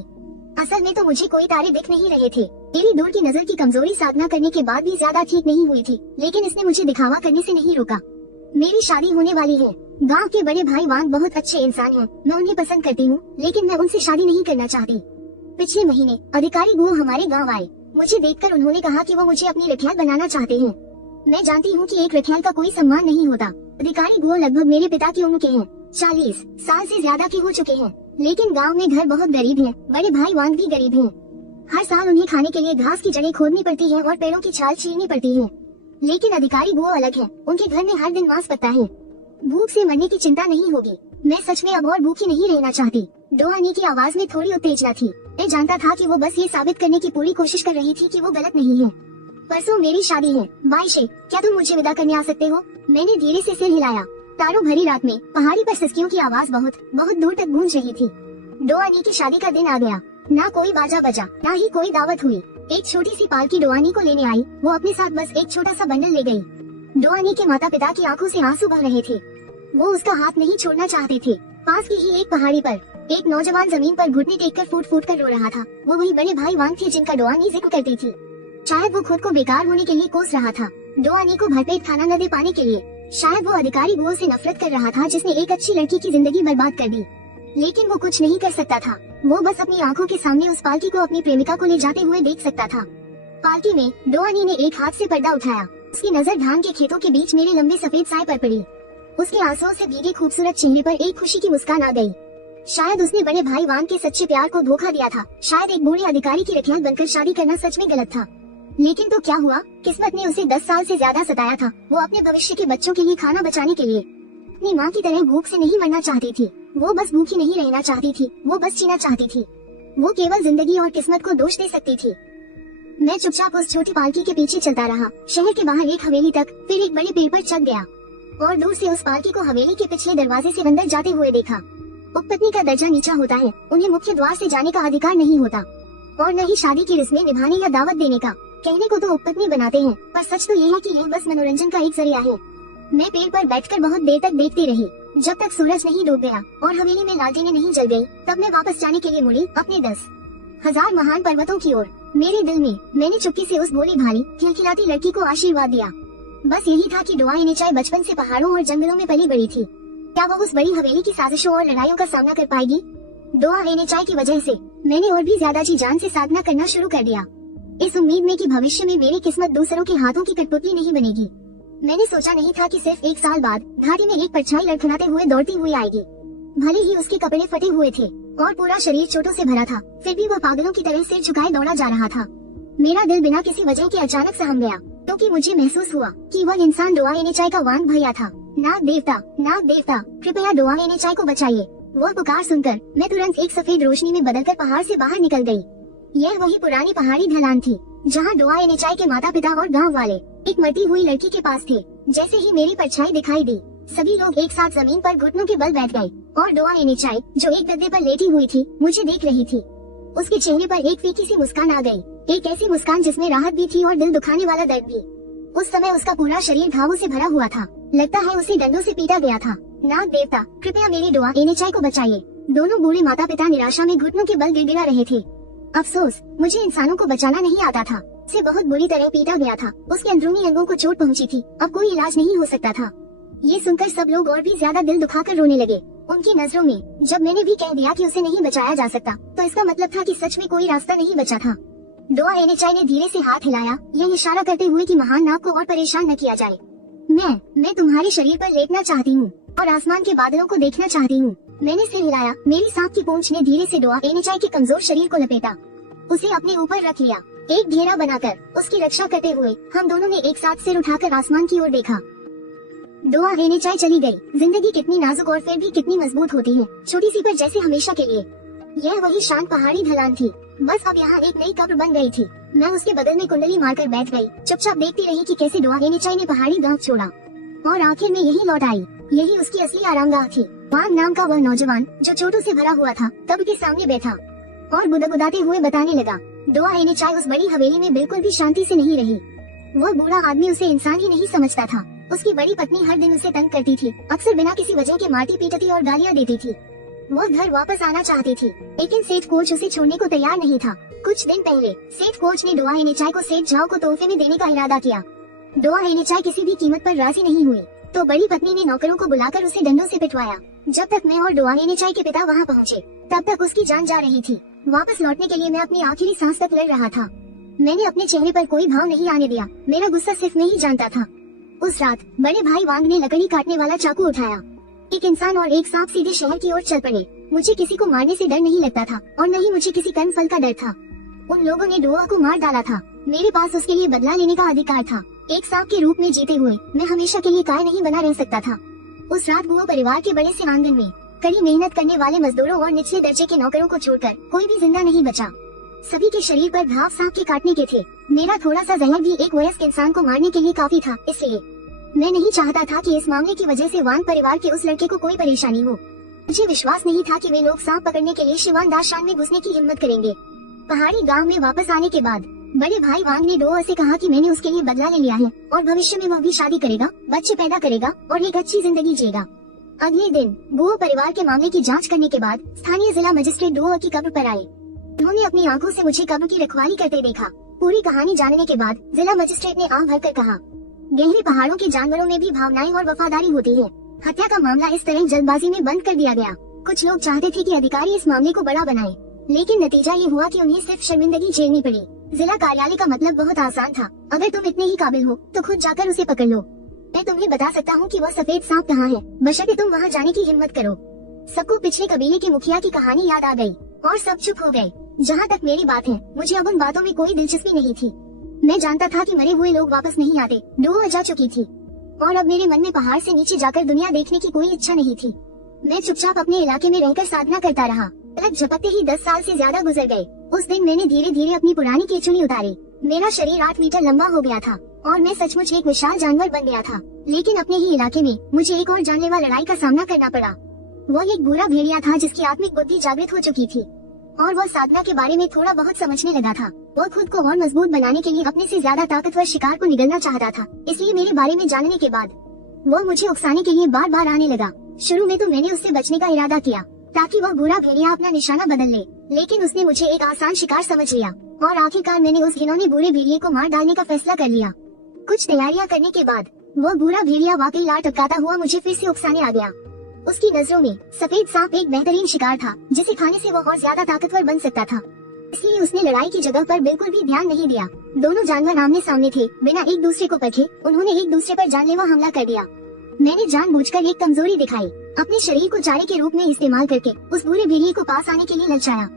असल में तो मुझे कोई तारे दिख नहीं रहे थे। मेरी दूर की नजर की कमजोरी साधना करने के बाद भी ज्यादा ठीक नहीं हुई थी, लेकिन इसने मुझे दिखावा करने से नहीं रोका। मेरी शादी होने वाली है। गांव के बड़े भाई वांग बहुत अच्छे इंसान हैं। मैं उन्हें पसंद करती हूँ, लेकिन मैं उनसे शादी नहीं करना चाहती। पिछले महीने अधिकारी गुओ हमारे गांव आए। मुझे देखकर उन्होंने कहा कि वो मुझे अपनी रखैल बनाना चाहते हैं। मैं जानती हूँ कि एक रखैल का कोई सम्मान नहीं होता। अधिकारी गुओ लगभग मेरे पिता की उम्र के हैं, 40 साल से ज्यादा के हो चुके हैं, लेकिन गांव में घर बहुत गरीब हैं। बड़े भाई वांग भी गरीब हैं। हर साल उन्हें खाने के लिए घास की जड़ें खोदनी पड़ती है और पेड़ों की छाल छीलनी पड़ती है। लेकिन अधिकारी गुओ अलग है। उनके घर में हर दिन मांस पकता है। भूख से मरने की चिंता नहीं होगी। मैं सच में अब और भूखी नहीं रहना चाहती। डोआनी की आवाज में थोड़ी उत्तेजना थी। मैं जानता था कि वो बस ये साबित करने की पूरी कोशिश कर रही थी कि वो गलत नहीं है। परसों मेरी शादी है। बाईशे, क्या तुम मुझे विदा करने आ सकते हो? मैंने धीरे से सिर हिलाया। तारों भरी रात में पहाड़ी पर सिसकियों की आवाज बहुत बहुत दूर तक गूंज रही थी। डोआनी की शादी का दिन आ गया। ना कोई बाजा बजा, ना ही कोई दावत हुई। एक छोटी सी पालकी डोआनी को लेने आई। वो अपने साथ बस एक छोटा सा बंडल ले गई। डोआनी के माता पिता की आंखों से आंसू बह रहे थे। वो उसका हाथ नहीं छोड़ना चाहते थे। पास की ही एक पहाड़ी पर एक नौजवान जमीन पर घुटने टेककर फूट फूट कर रो रहा था। वो वही बड़े भाई वांग थे जिनका डोआनी जिक्र करती थी। शायद वो खुद को बेकार होने के लिए कोस रहा था, डोआनी को भरपेट खाना न दे पाने के लिए। शायद वो अधिकारी गुओ से नफरत कर रहा था जिसने एक अच्छी लड़की की जिंदगी बर्बाद कर दी। लेकिन वो कुछ नहीं कर सकता था। वो बस अपनी आंखों के सामने उस पालकी को अपनी प्रेमिका को ले जाते हुए देख सकता था। पालकी में डोआनी ने एक हाथ से पर्दा उठाया। उसकी नजर धान के खेतों के बीच मेरे लंबे सफेद साए पर पड़ी। उसके आंसुओं से भीगे खूबसूरत चेहरे पर एक खुशी की मुस्कान आ गई। शायद उसने बड़े भाई वांग के सच्चे प्यार को धोखा दिया था। शायद एक बूढ़े अधिकारी की रखैल बनकर शादी करना सच में गलत था। लेकिन तो क्या हुआ, किस्मत ने उसे 10 साल से ज्यादा सताया था। वो अपने भविष्य के बच्चों के लिए खाना बचाने के लिए अपनी माँ की तरह भूख से नहीं मरना चाहती थी। वो बस भूखी नहीं रहना चाहती थी, वो बस जीना चाहती थी। वो केवल जिंदगी और किस्मत को दोष दे सकती थी। मैं चुपचाप उस छोटी पालकी के पीछे चलता रहा। शहर के बाहर एक हवेली तक, फिर एक बड़े पेड़ पर चढ़ गया और दूर से उस पालकी को हवेली के पिछले दरवाजे से अंदर जाते हुए देखा। उपपत्नी का दर्जा नीचा होता है। उन्हें मुख्य द्वार से जाने का अधिकार नहीं होता और न ही शादी की रस्में निभाने या दावत देने का। कहने को तो उपपत्नी बनाते हैं, पर सच तो ये है कि यह बस मनोरंजन का एक जरिया है। मैं पेड़ पर बैठकर बहुत देर तक देखती रही, जब तक सूरज नहीं डूब गया और हवेली में लालटेनें नहीं जल गई। तब मैं वापस जाने के लिए मुड़ी अपने 10,000 महान पर्वतों की ओर। मेरे दिल में मैंने चुपके से उस भोली भाली खिलखिलाती लड़की को आशीर्वाद दिया। बस यही था कि डोआ एनेचाई बचपन से पहाड़ों और जंगलों में पली बड़ी थी। क्या वो उस बड़ी हवेली की साजिशों और लड़ाइयों का सामना कर पाएगी? डोआ एनेचाई की वजह से मैंने और भी ज्यादा जी जान से साधना करना शुरू कर दिया, इस उम्मीद में कि भविष्य में मेरी किस्मत दूसरों के हाथों की कठपुतली नहीं बनेगी। मैंने सोचा नहीं था कि सिर्फ 1 साल बाद घाटी में एक परछाई लड़खड़ाते हुए दौड़ती हुई आएगी। भले ही उसके कपड़े फटे हुए थे और पूरा शरीर चोटों से भरा था, फिर भी वह पागलों की तरह सिर झुकाए दौड़ा जा रहा था। मेरा दिल बिना किसी वजह के अचानक सहम गया, क्योंकि मुझे महसूस हुआ कि वह इंसान डोआ एनेचाई का वांग भैया था। नाग देवता, कृपया डोआ एनेचाई को बचाइए। वह पुकार सुनकर मैं तुरंत एक सफेद रोशनी में बदलकर पहाड़ से बाहर निकल गई। यह वही पुरानी पहाड़ी ढलान थी जहाँ डोआ एनेचाई के माता पिता और गांव वाले एक मरती हुई लड़की के पास थे। जैसे ही मेरी परछाई दिखाई दी, सभी लोग एक साथ जमीन पर घुटनों के बल बैठ गए और डोआ एनेचाई, जो एक गद्दे पर लेटी हुई थी, मुझे देख रही थी। उसके चेहरे पर एक फीकी सी मुस्कान आ गई, एक ऐसी मुस्कान जिसमें राहत भी थी और दिल दुखाने वाला दर्द भी। उस समय उसका पूरा शरीर घावों से भरा हुआ था, लगता है उसे डंडों से पीटा गया था। नाग देवता, कृपया मेरी डोआ एनेचाई को बचाइए। दोनों बूढ़े माता पिता निराशा में घुटनों के बल गिड़गिड़ा रहे थे। अफसोस, मुझे इंसानों को बचाना नहीं आता था। उसे बहुत बुरी तरह पीटा गया था, उसके अंदरूनी अंगों को चोट पहुंची थी, अब कोई इलाज नहीं हो सकता था। ये सुनकर सब लोग और भी ज्यादा दिल दुखाकर रोने लगे। उनकी नजरों में जब मैंने भी कह दिया कि उसे नहीं बचाया जा सकता, तो इसका मतलब था कि सच में कोई रास्ता नहीं बचा था। डोआ एनेचाई ने धीरे से हाथ हिलाया, यह इशारा करते हुए कि महान नाग को और परेशान न किया जाए। मैं तुम्हारे शरीर पर लेटना चाहती हूँ और आसमान के बादलों को देखना चाहती हूँ। मैंने सिर हिलाया, मेरी सांप की पूंछ ने धीरे से डोआ एनेचाई के कमजोर शरीर को लपेटा, उसे अपने ऊपर रख लिया। एक घेरा बनाकर उसकी रक्षा करते हुए हम दोनों ने एक साथ सिर उठाकर आसमान की ओर देखा। डोआ एनेचाई चली गई। जिंदगी कितनी नाजुक और फिर भी कितनी मजबूत होती है, छोटी सी पर जैसे हमेशा के लिए। यह वही शांत पहाड़ी ढलान थी, बस अब यहाँ एक नई कब्र बन गई थी। मैं उसके बगल में कुंडली मारकर बैठ गई, चुपचाप देखती रही कि कैसे डोआ एनेचाई ने पहाड़ी गांव छोड़ा और आखिर में यही लौट आई। यही उसकी असली आरामगाह थी। वांग नाम का वह नौजवान, जो चोटों से भरा हुआ था, कब्र के सामने बैठा और बुदबुदाते हुए बताने लगा। डोआ एनेचाई उस बड़ी हवेली में बिल्कुल भी शांति से नहीं रही। वह बूढ़ा आदमी उसे इंसान ही नहीं समझता था। उसकी बड़ी पत्नी हर दिन उसे तंग करती थी, अक्सर बिना किसी वजह के मारती पीटती और गालियाँ देती थी। वह घर वापस आना चाहती थी, लेकिन सेठ कोच उसे छोड़ने को तैयार नहीं था। कुछ दिन पहले सेठ कोच ने डोआ एनेचाई को सेठ झाओ को तोहफे में देने का इरादा किया। डोआ एनेचाई किसी भी कीमत पर राजी नहीं हुई, तो बड़ी पत्नी ने नौकरों को बुलाकर उसे डंडों से पिटवाया। जब तक मैं और डोआ एनेचाई के पिता वहाँ पहुँचे, तब तक उसकी जान जा रही थी। वापस लौटने के लिए मैं अपनी आखिरी सांस तक लड़ रहा था। मैंने अपने चेहरे पर कोई भाव नहीं आने दिया, मेरा गुस्सा सिर्फ मैं ही जानता था। उस रात बड़े भाई वांग ने लकड़ी काटने वाला चाकू उठाया। एक इंसान और एक सांप सीधे शहर की ओर चल पड़े। मुझे किसी को मारने से डर नहीं लगता था और न ही मुझे किसी कर्म फल का डर था। उन लोगों ने डोआ को मार डाला था, मेरे पास उसके लिए बदला लेने का अधिकार था। एक सांप के रूप में जीते हुए मैं हमेशा के लिए काय नहीं बना रह सकता था। उस रात गुओ परिवार के बड़े से आंगन में कड़ी मेहनत करने वाले मजदूरों और निचले दर्जे के नौकरों को छोड़कर कोई भी जिंदा नहीं बचा। सभी के शरीर पर घाव सांप के काटने के थे। मेरा थोड़ा सा जहर भी एक वयस्क इंसान को मारने के लिए काफी था, इसलिए मैं नहीं चाहता था कि इस मामले की वजह से वांग परिवार के उस लड़के को कोई परेशानी हो। मुझे विश्वास नहीं था कि वे लोग सांप पकड़ने के लिए शिवान दाशान में घुसने की हिम्मत करेंगे। पहाड़ी गांव में वापस आने के बाद बड़े भाई वांग ने डोआ से कहा कि मैंने उसके लिए बदला ले लिया है और भविष्य में वह भी शादी करेगा, बच्चे पैदा करेगा और एक अच्छी जिंदगी जिएगा। अगले दिन गुओ परिवार के मामले की जांच करने के बाद स्थानीय जिला मजिस्ट्रेट डोआ की कब्र पर आए। उन्होंने अपनी आंखों से मुझे कब्र की रखवाली करते देखा। पूरी कहानी जानने के बाद जिला मजिस्ट्रेट ने आंख भरकर कहा, गहरे पहाड़ों के जानवरों में भी भावनाएं और वफादारी होती है। हत्या का मामला इस तरह जल्दबाजी में बंद कर दिया गया। कुछ लोग चाहते थे कि अधिकारी इस मामले को बड़ा बनाएं, लेकिन नतीजा ये हुआ कि उन्हें सिर्फ शर्मिंदगी झेलनी पड़ी। जिला कार्यालय का मतलब बहुत आसान था, अगर तुम इतने ही काबिल हो तो खुद जाकर उसे पकड़ लो। मैं तुम्हें बता सकता हूँ कि वह सफेद सांप कहाँ है, बशर्ते तुम वहाँ जाने की हिम्मत करो। सबको पिछले कबीले के मुखिया की कहानी याद आ गई और सब चुप हो गए। जहाँ तक मेरी बात है, मुझे अब उन बातों में कोई दिलचस्पी नहीं थी। मैं जानता था कि मरे हुए लोग वापस नहीं आते, डोआ जा चुकी थी और अब मेरे मन में पहाड़ से नीचे जाकर दुनिया देखने की कोई इच्छा नहीं थी। मैं चुपचाप अपने इलाके में रहकर साधना करता रहा। पलक झपकते ही 10 साल से ज्यादा गुजर गए। उस दिन मैंने धीरे धीरे अपनी पुरानी केचुली उतारी। मेरा शरीर 8 मीटर लंबा हो गया था और मैं सचमुच एक विशाल जानवर बन गया था। लेकिन अपने ही इलाके में मुझे एक और जानलेवा लड़ाई का सामना करना पड़ा। वह एक बुरा भेड़िया था जिसकी आत्मिक बुद्धि जागृत हो चुकी थी और वह साधना के बारे में थोड़ा बहुत समझने लगा था। वह खुद को और मजबूत बनाने के लिए अपने से ज्यादा ताकतवर शिकार को निगलना चाहता था। इसलिए मेरे बारे में जानने के बाद वह मुझे उकसाने के लिए बार बार आने लगा। शुरू में तो मैंने उससे बचने का इरादा किया ताकि वह बुरा भेड़िया अपना निशाना बदल ले, लेकिन उसने मुझे एक आसान शिकार समझ लिया और आखिरकार मैंने उस घिनौने बुरे भेड़िए को मार डालने का फैसला कर लिया। कुछ तैयारियां करने के बाद वह बुरा भेड़िया वाकई लार टपकाता हुआ मुझे फिर से उकसाने आ गया। उसकी नजरों में सफेद सांप एक बेहतरीन शिकार था जिसे खाने से वह और ज्यादा ताकतवर बन सकता था। इसलिए उसने लड़ाई की जगह पर बिल्कुल भी ध्यान नहीं दिया। दोनों जानवर आमने सामने थे, बिना एक दूसरे को परखे उन्होंने एक दूसरे पर जानलेवा हमला कर दिया। मैंने जानबूझकर एक कमजोरी दिखाई, अपने शरीर को चारे के रूप में इस्तेमाल करके उस बुरे भेड़िए को पास आने के लिए ललचाया।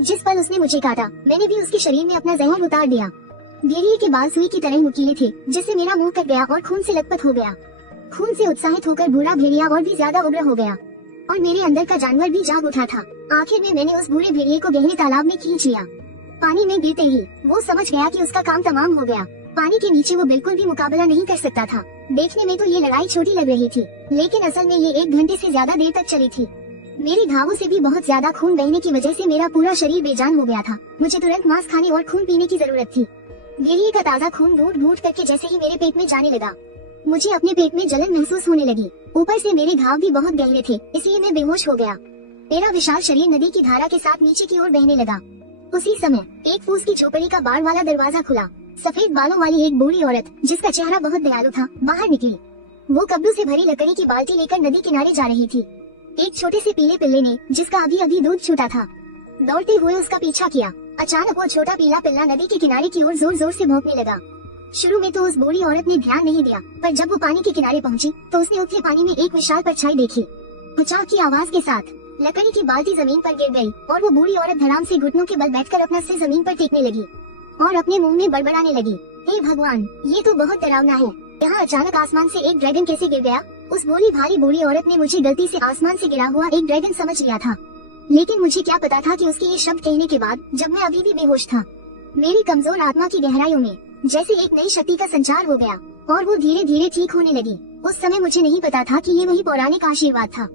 जिस पल उसने मुझे काटा, मैंने भी उसके शरीर में अपना जहर उतार दिया। भेड़िए के बाल सुई की तरह नुकीले थे जिससे मेरा मुंह कट गया और खून से लथपथ हो गया। खून से उत्साहित होकर बुरा भेड़िया और भी ज्यादा उग्र हो गया और मेरे अंदर का जानवर भी जाग उठा था। आखिर में मैंने उस बुरे भेड़िए को गहरे तालाब में खींच लिया। पानी में गिरते ही वो समझ गया कि उसका काम तमाम हो गया। पानी के नीचे वो बिल्कुल भी मुकाबला नहीं कर सकता था। देखने में तो ये लड़ाई छोटी लग रही थी, लेकिन असल में ये 1 घंटे से ज्यादा देर तक चली थी। मेरे घावों से भी बहुत ज्यादा खून बहने की वजह से मेरा पूरा शरीर बेजान हो गया था। मुझे तुरंत मांस खाने और खून पीने की जरूरत थी। भेड़िए का ताज़ा खून घूंट घूंट करके जैसे ही मेरे पेट में जाने लगा, मुझे अपने पेट में जलन महसूस होने लगी। ऊपर से मेरे घाव भी बहुत गहरे थे, इसलिए मैं बेहोश हो गया। मेरा विशाल शरीर नदी की धारा के साथ नीचे की ओर बहने लगा। उसी समय एक फूस की झोपड़ी का बाड़ वाला दरवाजा खुला। सफेद बालों वाली एक बूढ़ी औरत, जिसका चेहरा बहुत दयालु था, बाहर निकली। वो कब्बू से भरी लकड़ी की बाल्टी लेकर नदी किनारे जा रही थी। एक छोटे से पीले पिल्ले ने, जिसका अभी अभी दूध छूटा था, दौड़ते हुए उसका पीछा किया। अचानक वो छोटा पीला पिल्ला नदी के किनारे की ओर जोर जोर से भौंकने लगा। शुरू में तो उस बूढ़ी औरत ने ध्यान नहीं दिया, पर जब वो पानी के किनारे पहुंची तो उसने उठते पानी में एक विशाल परछाई देखी। हुचाक की आवाज के साथ लकड़ी की बाल्टी जमीन पर गिर गई और वो बूढ़ी औरत धड़ाम से घुटनों के बल बैठकर अपना सिर जमीन पर टेकने लगी और अपने मुंह में बड़बड़ाने लगी, हे भगवान, ये तो बहुत डरावना है। यहाँ अचानक आसमान से एक ड्रैगन कैसे गिर गया? उस भोली भाली बूढ़ी औरत ने मुझे गलती से आसमान से गिरा हुआ एक ड्रैगन समझ लिया था, लेकिन मुझे क्या पता था कि उसके ये शब्द कहने के बाद, जब मैं अभी भी बेहोश था, मेरी कमजोर आत्मा की गहराइयों में जैसे एक नई शक्ति का संचार हो गया और वो धीरे धीरे ठीक होने लगी। उस समय मुझे नहीं पता था कि ये वही पौराणिक आशीर्वाद था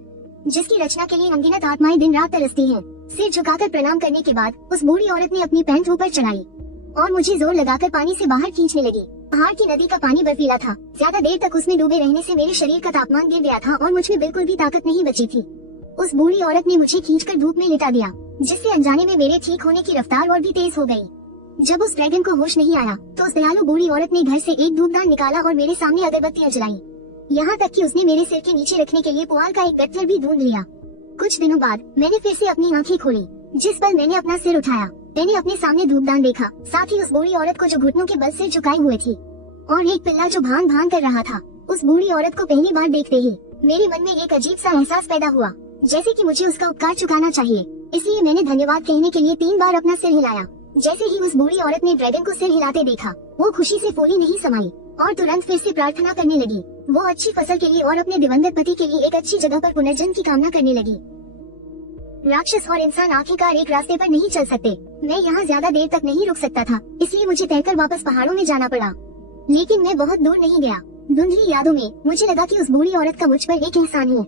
जिसकी रचना के लिए अनगिनत आत्माएं दिन रात तरसती हैं। सिर झुकाकर प्रणाम करने के बाद उस बूढ़ी औरत ने अपनी पैंट ऊपर चढ़ाई और मुझे जोर लगाकर पानी से बाहर खींचने लगी। पहाड़ की नदी का पानी बर्फीला था। ज्यादा देर तक उसमें डूबे रहने से मेरे शरीर का तापमान गिर गया था और मुझ में बिल्कुल भी ताकत नहीं बची थी। उस बूढ़ी औरत ने मुझे खींचकर धूप में लिटा दिया, जिससे अनजाने में मेरे ठीक होने की रफ्तार और भी तेज हो गई। जब उस ड्रैगन को होश नहीं आया तो उस दयालु बूढ़ी औरत ने घर से एक धूपदान निकाला और मेरे सामने अगरबत्तियां जलाई। यहाँ तक कि उसने मेरे सिर के नीचे रखने के लिए पुआल का एक गट्ठर भी ढूंढ लिया। कुछ दिनों बाद मैंने फिर से अपनी आंखें खोली। जिस पल मैंने अपना सिर उठाया, मैंने अपने सामने धूपदान देखा, साथ ही उस बूढ़ी औरत को जो घुटनों के बल सिर झुकाए हुए थी और एक पिल्ला जो भान भान कर रहा था। उस बूढ़ी औरत को पहली बार देखते ही मेरे मन में एक अजीब सा एहसास पैदा हुआ, जैसे कि मुझे उसका उपकार चुकाना चाहिए। इसलिए मैंने धन्यवाद कहने के लिए 3 बार अपना सिर हिलाया। जैसे ही उस बूढ़ी औरत ने ड्रैगन को सिर हिलाते देखा, वो खुशी से फूली नहीं समाई और तुरंत फिर से प्रार्थना करने लगी। वो अच्छी फसल के लिए और अपने दिवंगत पति के लिए एक अच्छी जगह पर पुनर्जन्म की कामना करने लगी। राक्षस और इंसान आखिरकार एक रास्ते पर नहीं चल सकते। मैं यहाँ ज्यादा देर तक नहीं रुक सकता था, इसलिए मुझे तैरकर वापस पहाड़ों में जाना पड़ा। लेकिन मैं बहुत दूर नहीं गया। धुंधली यादों में मुझे लगा कि उस बूढ़ी औरत का मुझ पर एक एहसान है,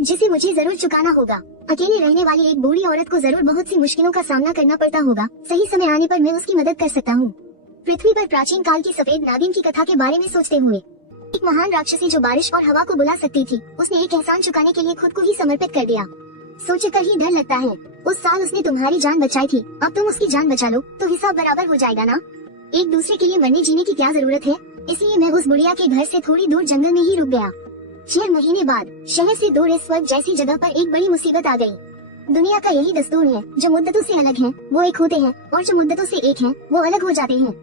जिसे मुझे जरूर चुकाना होगा। अकेले रहने वाली एक बूढ़ी औरत को जरूर बहुत सी मुश्किलों का सामना करना पड़ता होगा। सही समय आने पर मैं उसकी मदद कर सकता हूँ। पृथ्वी पर प्राचीन काल की सफेद नागिन की कथा के बारे में सोचते हुए, एक महान राक्षसी जो बारिश और हवा को बुला सकती थी, उसने एक एहसान चुकाने के लिए खुद को ही समर्पित कर दिया। सोचकर ही डर लगता है। उस साल उसने तुम्हारी जान बचाई थी, अब तुम उसकी जान बचा लो तो हिसाब बराबर हो जाएगा ना। एक दूसरे के लिए मरने जीने की क्या जरूरत है? इसलिए मैं उस बुढ़िया के घर से थोड़ी दूर जंगल में ही रुक गया। 6 महीने बाद शहर से दूर इस स्वर्ग जैसी जगह पर एक बड़ी मुसीबत आ गई। दुनिया का यही दस्तूर है, जो मुद्दतों से अलग हैं, वो एक होते हैं और जो मुद्दतों से एक हैं, वो अलग हो जाते हैं।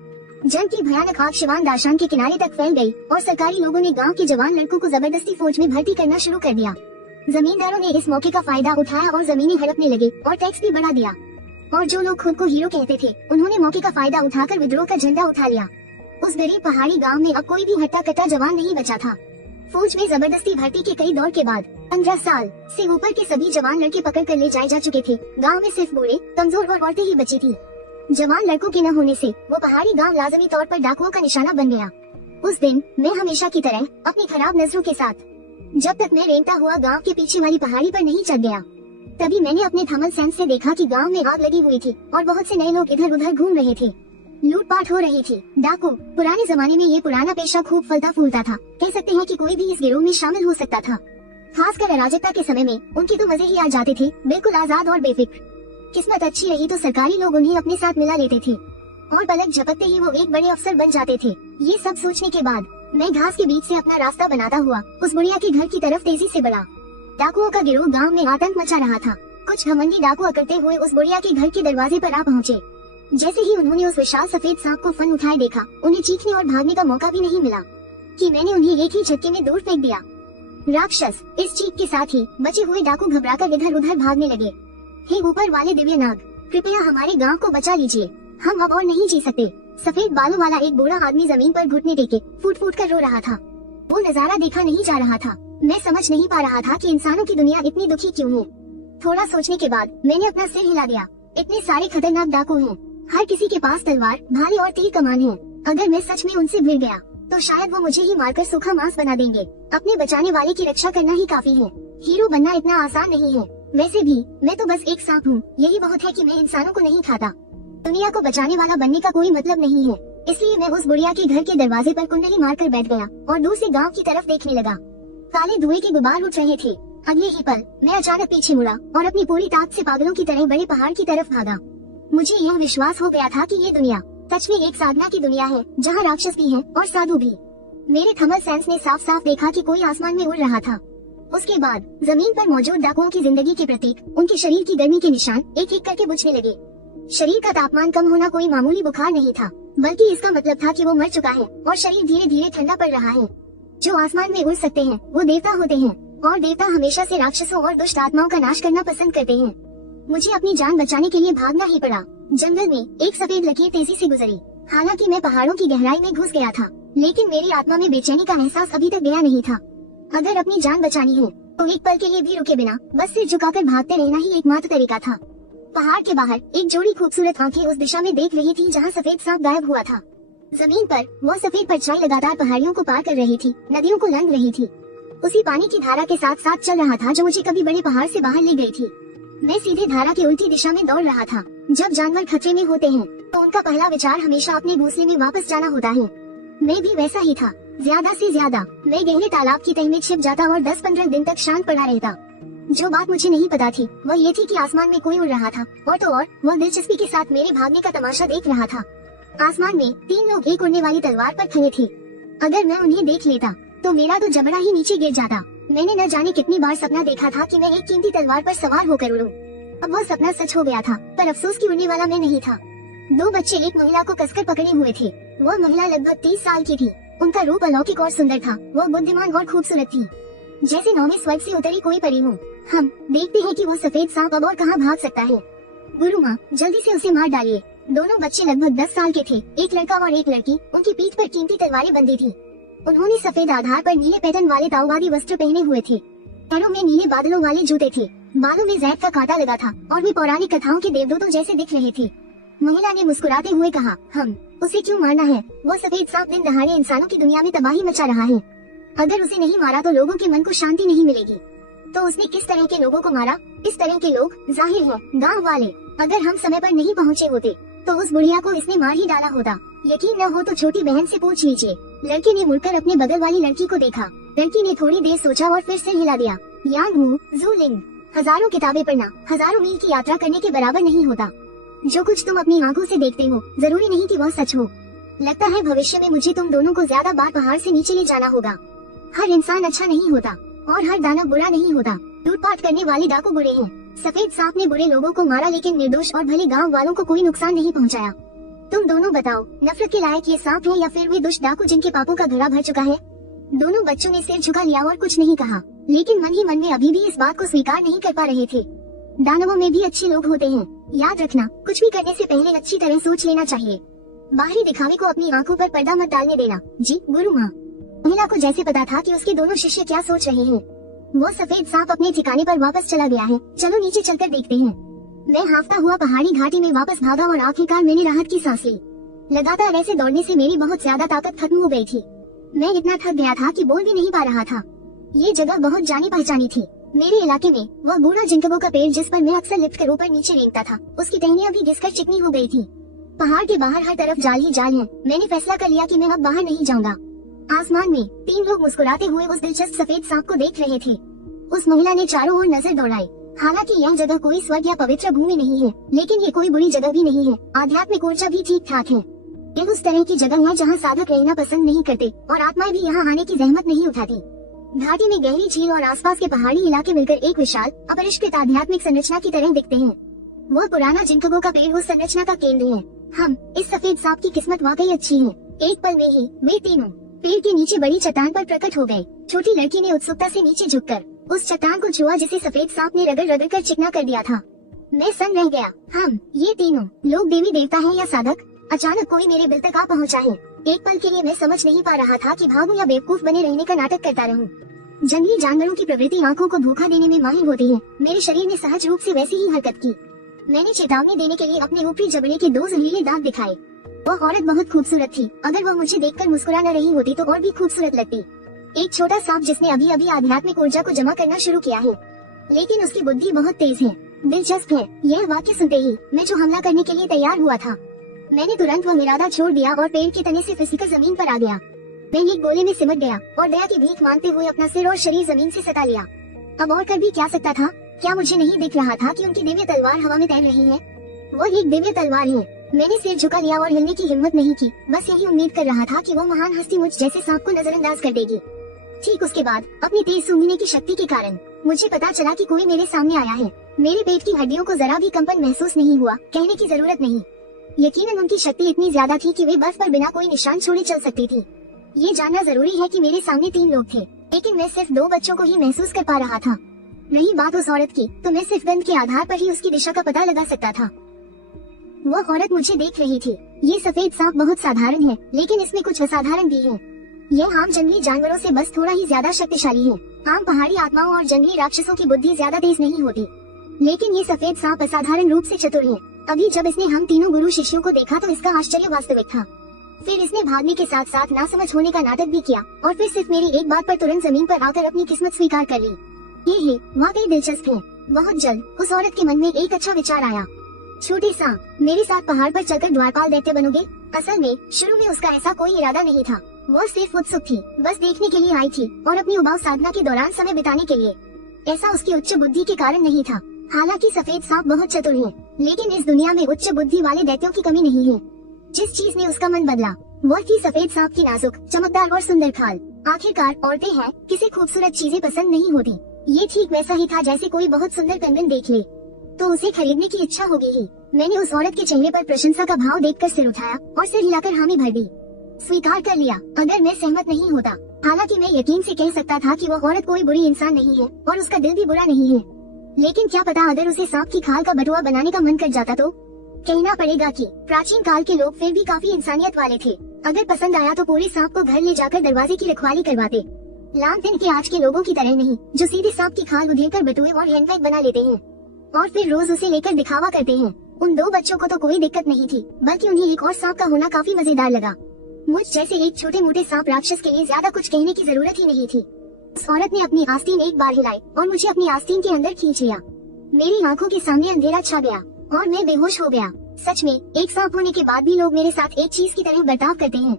जंग की भयानक आग शिवान दाशान के किनारे तक फैल गई और सरकारी लोगों ने गांव के जवान लड़कों को जबरदस्ती फौज में भर्ती करना शुरू कर दिया। जमींदारों ने इस मौके का फायदा उठाया और जमीनें हड़पने लगे और टैक्स भी बढ़ा दिया। और जो लोग खुद को हीरो कहते थे, उन्होंने मौके का फायदा उठाकर विद्रोह का झंडा उठा लिया। उस गरीब पहाड़ी गांव में अब कोई भी हट्टा कट्टा जवान नहीं बचा था। फौज में जबरदस्ती भर्ती के कई दौर के बाद 15 साल से ऊपर के सभी जवान लड़के पकड़ कर ले जाए जा चुके थे। गांव में सिर्फ बूढ़े, कमजोर और औरतें ही बची थी। जवान लड़कों के न होने से वो पहाड़ी गांव लाजमी तौर पर डाकुओं का निशाना बन गया। उस दिन मैं हमेशा की तरह अपनी खराब नजरों के साथ, जब तक मैं रेंगता हुआ गांव के पीछे वाली पहाड़ी पर नहीं चढ़ गया, तभी मैंने अपने थर्मल सेंस से देखा कि गांव में आग लगी हुई थी और बहुत से नए लोग इधर उधर घूम रहे थे। लूटपाट हो रही थी। डाकू, पुराने जमाने में ये पुराना पेशा खूब फलता फूलता था। कह सकते हैं कि कोई भी इस गिरोह में शामिल हो सकता था। खासकर अराजकता के समय में उनके तो मजे ही आ जाते थे, बिल्कुल आजाद और बेफिक्र। किस्मत अच्छी रही तो सरकारी लोग उन्हें अपने साथ मिला लेते थे और पलक झपकते ही वो एक बड़े अफसर बन जाते थे। ये सब सोचने के बाद मैं घास के बीच से अपना रास्ता बनाता हुआ उस बुढ़िया के घर की तरफ तेजी से बढ़ा। डाकुओं का गिरोह गांव में आतंक मचा रहा था। कुछ घमंडी डाकू अकड़ते हुए उस बुढ़िया के घर के दरवाजे पर आ पहुँचे। जैसे ही उन्होंने उस विशाल सफेद सांप को फन उठाए देखा, उन्हें चीखने और भागने का मौका भी नहीं मिला कि मैंने उन्हें एक ही झटके में दूर फेंक दिया। राक्षस, इस चीख के साथ ही बचे हुए डाकू घबराकर इधर उधर भागने लगे। हे ऊपर वाले दिव्य नाग, कृपया हमारे गांव को बचा लीजिए, हम अब और नहीं जी सकते। सफेद बालों वाला एक बूढ़ा आदमी जमीन पर घुटने टेके फूट फूट कर रो रहा था। वो नजारा देखा नहीं जा रहा था। मैं समझ नहीं पा रहा था कि इंसानों की दुनिया इतनी दुखी क्यों है। थोड़ा सोचने के बाद मैंने अपना सिर हिला दिया। इतने सारे खतरनाक डाकू हैं, हर किसी के पास तलवार, भाले और तीर कमान है। अगर मैं सच में उनसे भिड़ गया तो शायद वो मुझे ही मारकर सूखा मांस बना देंगे। अपने बचाने वाले की रक्षा करना ही काफी है। हीरो बनना इतना आसान नहीं है। वैसे भी मैं तो बस एक सांप हूँ, यही बहुत है कि मैं इंसानों को नहीं खाता। दुनिया को बचाने वाला बनने का कोई मतलब नहीं है। इसलिए मैं उस बुढ़िया के घर के दरवाजे पर कुंडली मारकर बैठ गया और दूर से गांव की तरफ देखने लगा। काले धुएं के गुबार उठ रहे थे। अगले ही पल मैं अचानक पीछे मुड़ा और अपनी पूरी ताकत से पागलों की तरह बड़े पहाड़ की तरफ भागा। मुझे यह विश्वास हो गया था कि ये दुनिया सच में एक साधना की दुनिया है, जहाँ राक्षस भी हैं और साधु भी। मेरे थर्मल सेंस ने साफ साफ देखा कि कोई आसमान में उड़ रहा था। उसके बाद जमीन पर मौजूद डाकुओं की जिंदगी के प्रतीक, उनके शरीर की गर्मी के निशान एक एक करके बुझने लगे। शरीर का तापमान कम होना कोई मामूली बुखार नहीं था, बल्कि इसका मतलब था कि वो मर चुका है और शरीर धीरे धीरे ठंडा पड़ रहा है। जो आसमान में उड़ सकते हैं वो देवता होते हैं, और देवता हमेशा से राक्षसों और दुष्ट आत्माओं का नाश करना पसंद करते हैं। मुझे अपनी जान बचाने के लिए भागना ही पड़ा। जंगल में एक सफेद लकीर तेजी से गुजरी। हालांकि मैं पहाड़ों की गहराई में घुस गया था, लेकिन मेरी आत्मा में बेचैनी का एहसास अभी तक गया नहीं था। अगर अपनी जान बचानी है तो एक पल के लिए भी रुके बिना बस सिर झुकाकर भागते रहना ही एकमात्र तरीका था। पहाड़ के बाहर एक जोड़ी खूबसूरत आंखें उस दिशा में देख रही थी जहाँ सफेद सांप गायब हुआ था। जमीन पर वो सफेद परछाई लगातार पहाड़ियों को पार कर रही थी, नदियों को लंघ रही थी। उसी पानी की धारा के साथ साथ चल रहा था जो मुझे कभी बड़े पहाड़ से बाहर ले गई थी। मैं सीधे धारा की उल्टी दिशा में दौड़ रहा था। जब जानवर खतरे में होते हैं तो उनका पहला विचार हमेशा अपने घोंसले में वापस जाना होता है। मैं भी वैसा ही था। ज्यादा से ज्यादा मैं गहरे तालाब की तह में छिप जाता और 10-15 दिन तक शांत पड़ा रहता। जो बात मुझे नहीं पता थी वह ये थी कि आसमान में कोई उड़ रहा था, और तो और वह दिलचस्पी के साथ मेरे भागने का तमाशा देख रहा था। आसमान में 3 लोग एक उड़ने वाली तलवार पर खड़े थे। अगर मैं उन्हें देख लेता तो मेरा तो जबड़ा ही नीचे गिर जाता। मैंने न जाने कितनी बार सपना देखा था कि मैं एक कीमती तलवार पर सवार होकर उड़ूं। अब वह सपना सच हो गया था, पर अफसोस कि उड़ने वाला मैं नहीं था। 2 बच्चे एक महिला को कसकर पकड़े हुए थे। वह महिला लगभग 30 साल की थी। उनका रूप अलौकिक और सुंदर था। वह बुद्धिमान और खूबसूरत थी, जैसे 9वें स्वर्ग से उतरी कोई परी हो। हम देखते हैं कि वह सफेद सांप अब और कहाँ भाग सकता है। गुरु माँ, जल्दी से उसे मार डालिए। दोनों बच्चे लगभग 10 साल के थे, एक लड़का और एक लड़की। उनकी पीठ पर कीमती तलवारें बंधी थी। उन्होंने सफेद आधार पर नीले पैटर्न वाले ताओवादी वस्त्र पहने हुए थे। पैरों में नीले बादलों वाले जूते थे। बालों में जैद का कांटा लगा था और वे पौराणिक कथाओं के देवदूतों जैसे दिख रहे थे। महिला ने मुस्कुराते हुए कहा, हम उसे क्यों मारना है? वो सफेद सांप दिन दहाड़े इंसानों की दुनिया में तबाही मचा रहा है। अगर उसे नहीं मारा तो लोगों के मन को शांति नहीं मिलेगी। तो उसने किस तरह के लोगों को मारा? इस तरह के लोग जाहिर है गाँव वाले। अगर हम समय पर नहीं पहुँचे होते तो उस बुढ़िया को इसने मार ही डाला होता। यकीन न हो तो छोटी बहन से पूछ लीजिए। लड़के ने मुड़कर अपने बगल वाली लड़की को देखा। लड़की ने थोड़ी देर सोचा और फिर सिर हिला दिया। यांग मू जू लिंग, हजारों किताबें पढ़ना हजारों मील की यात्रा करने के बराबर नहीं होता। जो कुछ तुम अपनी आंखों से देखते हो जरूरी नहीं कि वह सच हो। लगता है भविष्य में मुझे तुम दोनों को ज्यादा बार पहाड़ से नीचे ले जाना होगा। हर इंसान अच्छा नहीं होता और हर दानव बुरा नहीं होता। लूटपाट करने वाले डाकू बुरे हैं। सफेद सांप ने बुरे लोगों को मारा, लेकिन निर्दोष और भले गांव वालों को कोई नुकसान नहीं पहुंचाया। तुम दोनों बताओ, नफरत के लायक ये सांप है या फिर वे दुष्ट डाकू जिनके पापों का घड़ा भर चुका है? दोनों बच्चों ने सिर झुका लिया और कुछ नहीं कहा, लेकिन मन ही मन में अभी भी इस बात को स्वीकार नहीं कर पा रहे थे। दानवों में भी अच्छे लोग होते हैं। याद रखना, कुछ भी करने से पहले अच्छी तरह सोच लेना चाहिए। बाहरी दिखावे को अपनी आंखों पर पर्दा मत डालने देना। जी गुरु माँ। महिला को जैसे पता था कि उसके दोनों शिष्य क्या सोच रहे हैं। वो सफेद सांप अपने ठिकाने पर वापस चला गया है। चलो नीचे चलकर देखते हैं। मैं हाफता हुआ पहाड़ी घाटी में वापस भागा और आखिरकार मैंने राहत की सांस ली। लगातार ऐसे दौड़ने से मेरी बहुत ज्यादा ताकत खत्म हो गई थी। मैं इतना थक गया था कि बोल भी नहीं पा रहा था। ये जगह बहुत जानी पहचानी थी। मेरे इलाके में वह बूढ़ा जिंकगो का पेड़ जिस पर मैं अक्सर लिफ्ट कर ऊपर नीचे रेंगता था, उसकी टहनियां भी घिसकर चिकनी हो गई थी। पहाड़ के बाहर हर तरफ जाल ही जाल है। मैंने फैसला कर लिया कि मैं अब बाहर नहीं जाऊंगा। आसमान में 3 लोग मुस्कुराते हुए उस दिलचस्प सफेद सांप को देख रहे थे। उस महिला ने चारों ओर नजर दौड़ाई। हालांकि यह जगह कोई स्वर्ग या पवित्र भूमि नहीं है, लेकिन ये कोई बुरी जगह भी नहीं है। आध्यात्मिक ऊर्जा भी ठीक ठाक है। यह उस तरह की जगह है जहाँ साधक रहना पसंद नहीं करते और आत्माएं भी यहाँ आने की जहमत नहीं उठाती। घाटी में गहरी झील और आसपास के पहाड़ी इलाके मिलकर एक विशाल अपरिष्कृत आध्यात्मिक संरचना की तरह दिखते हैं। वह पुराना जिंकगो का पेड़ उस संरचना का केंद्र है। हम इस सफेद सांप की किस्मत वाकई अच्छी है। एक पल में ही वे तीनों पेड़ के नीचे बड़ी चट्टान पर प्रकट हो गए। छोटी लड़की ने उत्सुकता से नीचे झुककर उस चट्टान को छुआ जिसे सफेद सांप ने रगड़ रगड़ कर चिकना कर दिया था। मैं सन्न रह गया। हम ये तीनों लोग देवी देवता हैं या साधक? अचानक कोई मेरे बिल तक आ पहुंचा है। एक पल के लिए मैं समझ नहीं पा रहा था कि भागूं या बेवकूफ बने रहने का नाटक करता रहूं। जंगली जानवरों की प्रवृत्ति आंखों को धोखा देने में माहिर होती है। मेरे शरीर ने सहज रूप से वैसी ही हरकत की। मैंने चेतावनी देने के लिए अपने ऊपरी जबड़े के 2 जहरीले दांत दिखाए। वह औरत बहुत खूबसूरत थी। अगर वह मुझे देखकर मुस्कुरा न रही होती तो और भी खूबसूरत लगती। एक छोटा सांप जिसने अभी अभी आध्यात्मिक ऊर्जा को जमा करना शुरू किया है, लेकिन उसकी बुद्धि बहुत तेज है। दिलचस्प है, यह वाक्य सुनते ही मैं जो हमला करने के लिए तैयार हुआ था, मैंने तुरंत वह इरादा छोड़ दिया और पेड़ के तने से फिसलकर जमीन पर आ गया। मैं एक गोले में सिमट गया और दया की भीख मांगते हुए अपना सिर और शरीर जमीन से सटा लिया। अब और कर भी क्या सकता था? क्या मुझे नहीं दिख रहा था कि उनकी दिव्य तलवार हवा में तैर रही है? वो एक दिव्य तलवार है। मैंने सिर झुका लिया और हिलने की हिम्मत नहीं की। बस यही उम्मीद कर रहा था कि वो महान हस्ती मुझ जैसे सांप को नजरअंदाज कर देगी। ठीक उसके बाद अपनी तेज सूंघने की शक्ति के कारण मुझे पता चला कि कोई मेरे सामने आया है। मेरे पेट की हड्डियों को जरा भी कंपन महसूस नहीं हुआ। कहने की जरूरत नहीं, यकीनन उनकी शक्ति इतनी ज्यादा थी कि वे बर्फ पर बिना कोई निशान छोड़े चल सकती थी। ये जानना जरूरी है कि मेरे सामने 3 लोग थे, लेकिन मैं सिर्फ 2 बच्चों को ही महसूस कर पा रहा था। रही बात उस औरत की, तो मैं सिर्फ गंध के आधार पर ही उसकी दिशा का पता लगा सकता था। वह औरत मुझे देख रही थी। ये सफेद सांप बहुत साधारण है, लेकिन इसमें कुछ असाधारण भी है। यह आम जंगली जानवरों से बस थोड़ा ही ज्यादा शक्तिशाली है। आम पहाड़ी आत्माओं और जंगली राक्षसों की बुद्धि ज्यादा तेज नहीं होती, लेकिन ये सफेद सांप असाधारण रूप से चतुर है। अभी जब इसने हम तीनों गुरु शिष्यों को देखा तो इसका आश्चर्य वास्तविक था। फिर इसने भागने के साथ साथ नासमझ होने का नाटक भी किया और फिर सिर्फ मेरी एक बात पर तुरंत जमीन पर आकर अपनी किस्मत स्वीकार कर ली। ये है वाकई दिलचस्प है। बहुत जल्द उस औरत के मन में एक अच्छा विचार आया। छोटे सांप, मेरे साथ पहाड़ पर चलकर द्वारपाल दैत्य बनोगे? असल में शुरू में उसका ऐसा कोई इरादा नहीं था। वो सिर्फ उत्सुक थी, बस देखने के लिए आई थी और अपनी उबाऊ साधना के दौरान समय बिताने के लिए। ऐसा उसकी उच्च बुद्धि के कारण नहीं था। हालांकि सफेद सांप बहुत चतुर है, लेकिन इस दुनिया में उच्च बुद्धि वाले दैत्यों की कमी नहीं है। जिस चीज ने उसका मन बदला वह थी सफेद सांप की नाजुक, चमकदार और सुंदर खाल। आखिरकार औरतें हैं, किसी खूबसूरत चीजें पसंद नहीं होती। ये ठीक वैसा ही था जैसे कोई बहुत सुंदर कंगन देख ले तो उसे खरीदने की इच्छा होगी ही। मैंने उस औरत के चेहरे पर प्रशंसा का भाव देखकर सिर उठाया और सिर हिलाकर हामी भर दी। स्वीकार कर लिया अगर मैं सहमत नहीं होता। हालांकि मैं यकीन से कह सकता था कि वह औरत कोई बुरी इंसान नहीं है और उसका दिल भी बुरा नहीं है, लेकिन क्या पता अगर उसे सांप की खाल का बटुआ बनाने का मन कर जाता तो? कहना पड़ेगा कि प्राचीन काल के लोग फिर भी काफी इंसानियत वाले थे। अगर पसंद आया तो पूरे सांप को घर ले जाकर दरवाजे की रखवाली करवाते। लामतिन के आज के लोगों की तरह नहीं, जो सीधे सांप की खाल उधेड़कर बटुए और हैंडबैग बना लेते हैं और फिर रोज उसे लेकर दिखावा करते हैं। उन 2 बच्चों को तो कोई दिक्कत नहीं थी, बल्कि उन्हें एक और सांप का होना काफी मजेदार लगा। मुझ जैसे एक छोटे मोटे सांप राक्षस के लिए ज्यादा कुछ कहने की जरूरत ही नहीं थी। उस औरत ने अपनी आस्तीन एक बार हिलाई और मुझे अपनी आस्तीन के अंदर खींच लिया। मेरी आंखों के सामने अंधेरा छा गया और मैं बेहोश हो गया। सच में एक सांप होने के बाद भी लोग मेरे साथ एक चीज की तरह बर्ताव करते हैं।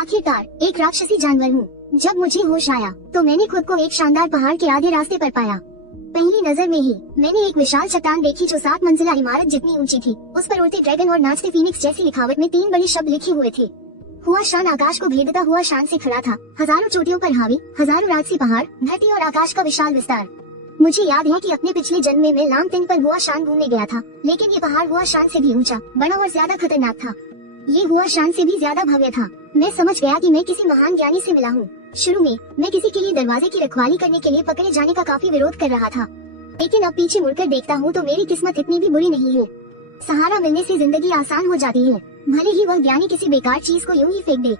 आखिरकार एक राक्षसी जानवर हूँ। जब मुझे होश आया तो मैंने खुद को एक शानदार पहाड़ के आधे रास्ते पर पाया। पहली नजर में ही मैंने एक विशाल चट्टान देखी जो 7 मंजिला इमारत जितनी ऊंची थी। उस पर उड़ते ड्रैगन और नाचते फीनिक्स जैसी लिखावट में 3 बड़े शब्द लिखे हुए थे। हुआ शान आकाश को भेदता हुआ शान से खड़ा था, हजारों चोटियों पर हावी, हजारों राजसी पहाड़, धरती और आकाश का विशाल विस्तार। मुझे याद है कि अपने पिछले जन्म में मैं लामतिन पर हुआ शान घूमने गया था, लेकिन ये पहाड़ हुआ शान से भी ऊंचा, बड़ा और ज्यादा खतरनाक था। ये हुआ शान से भी ज्यादा भव्य था। मैं समझ गया कि मैं किसी महान ज्ञानी से मिला हूँ। शुरू में मैं किसी के लिए दरवाजे की रखवाली करने के लिए पकड़े जाने का काफी विरोध कर रहा था, लेकिन अब पीछे मुड़कर देखता हूँ तो मेरी किस्मत इतनी भी बुरी नहीं है। सहारा मिलने से जिंदगी आसान हो जाती है, भले ही वह ज्ञानी किसी बेकार चीज को यूं ही फेंक दे।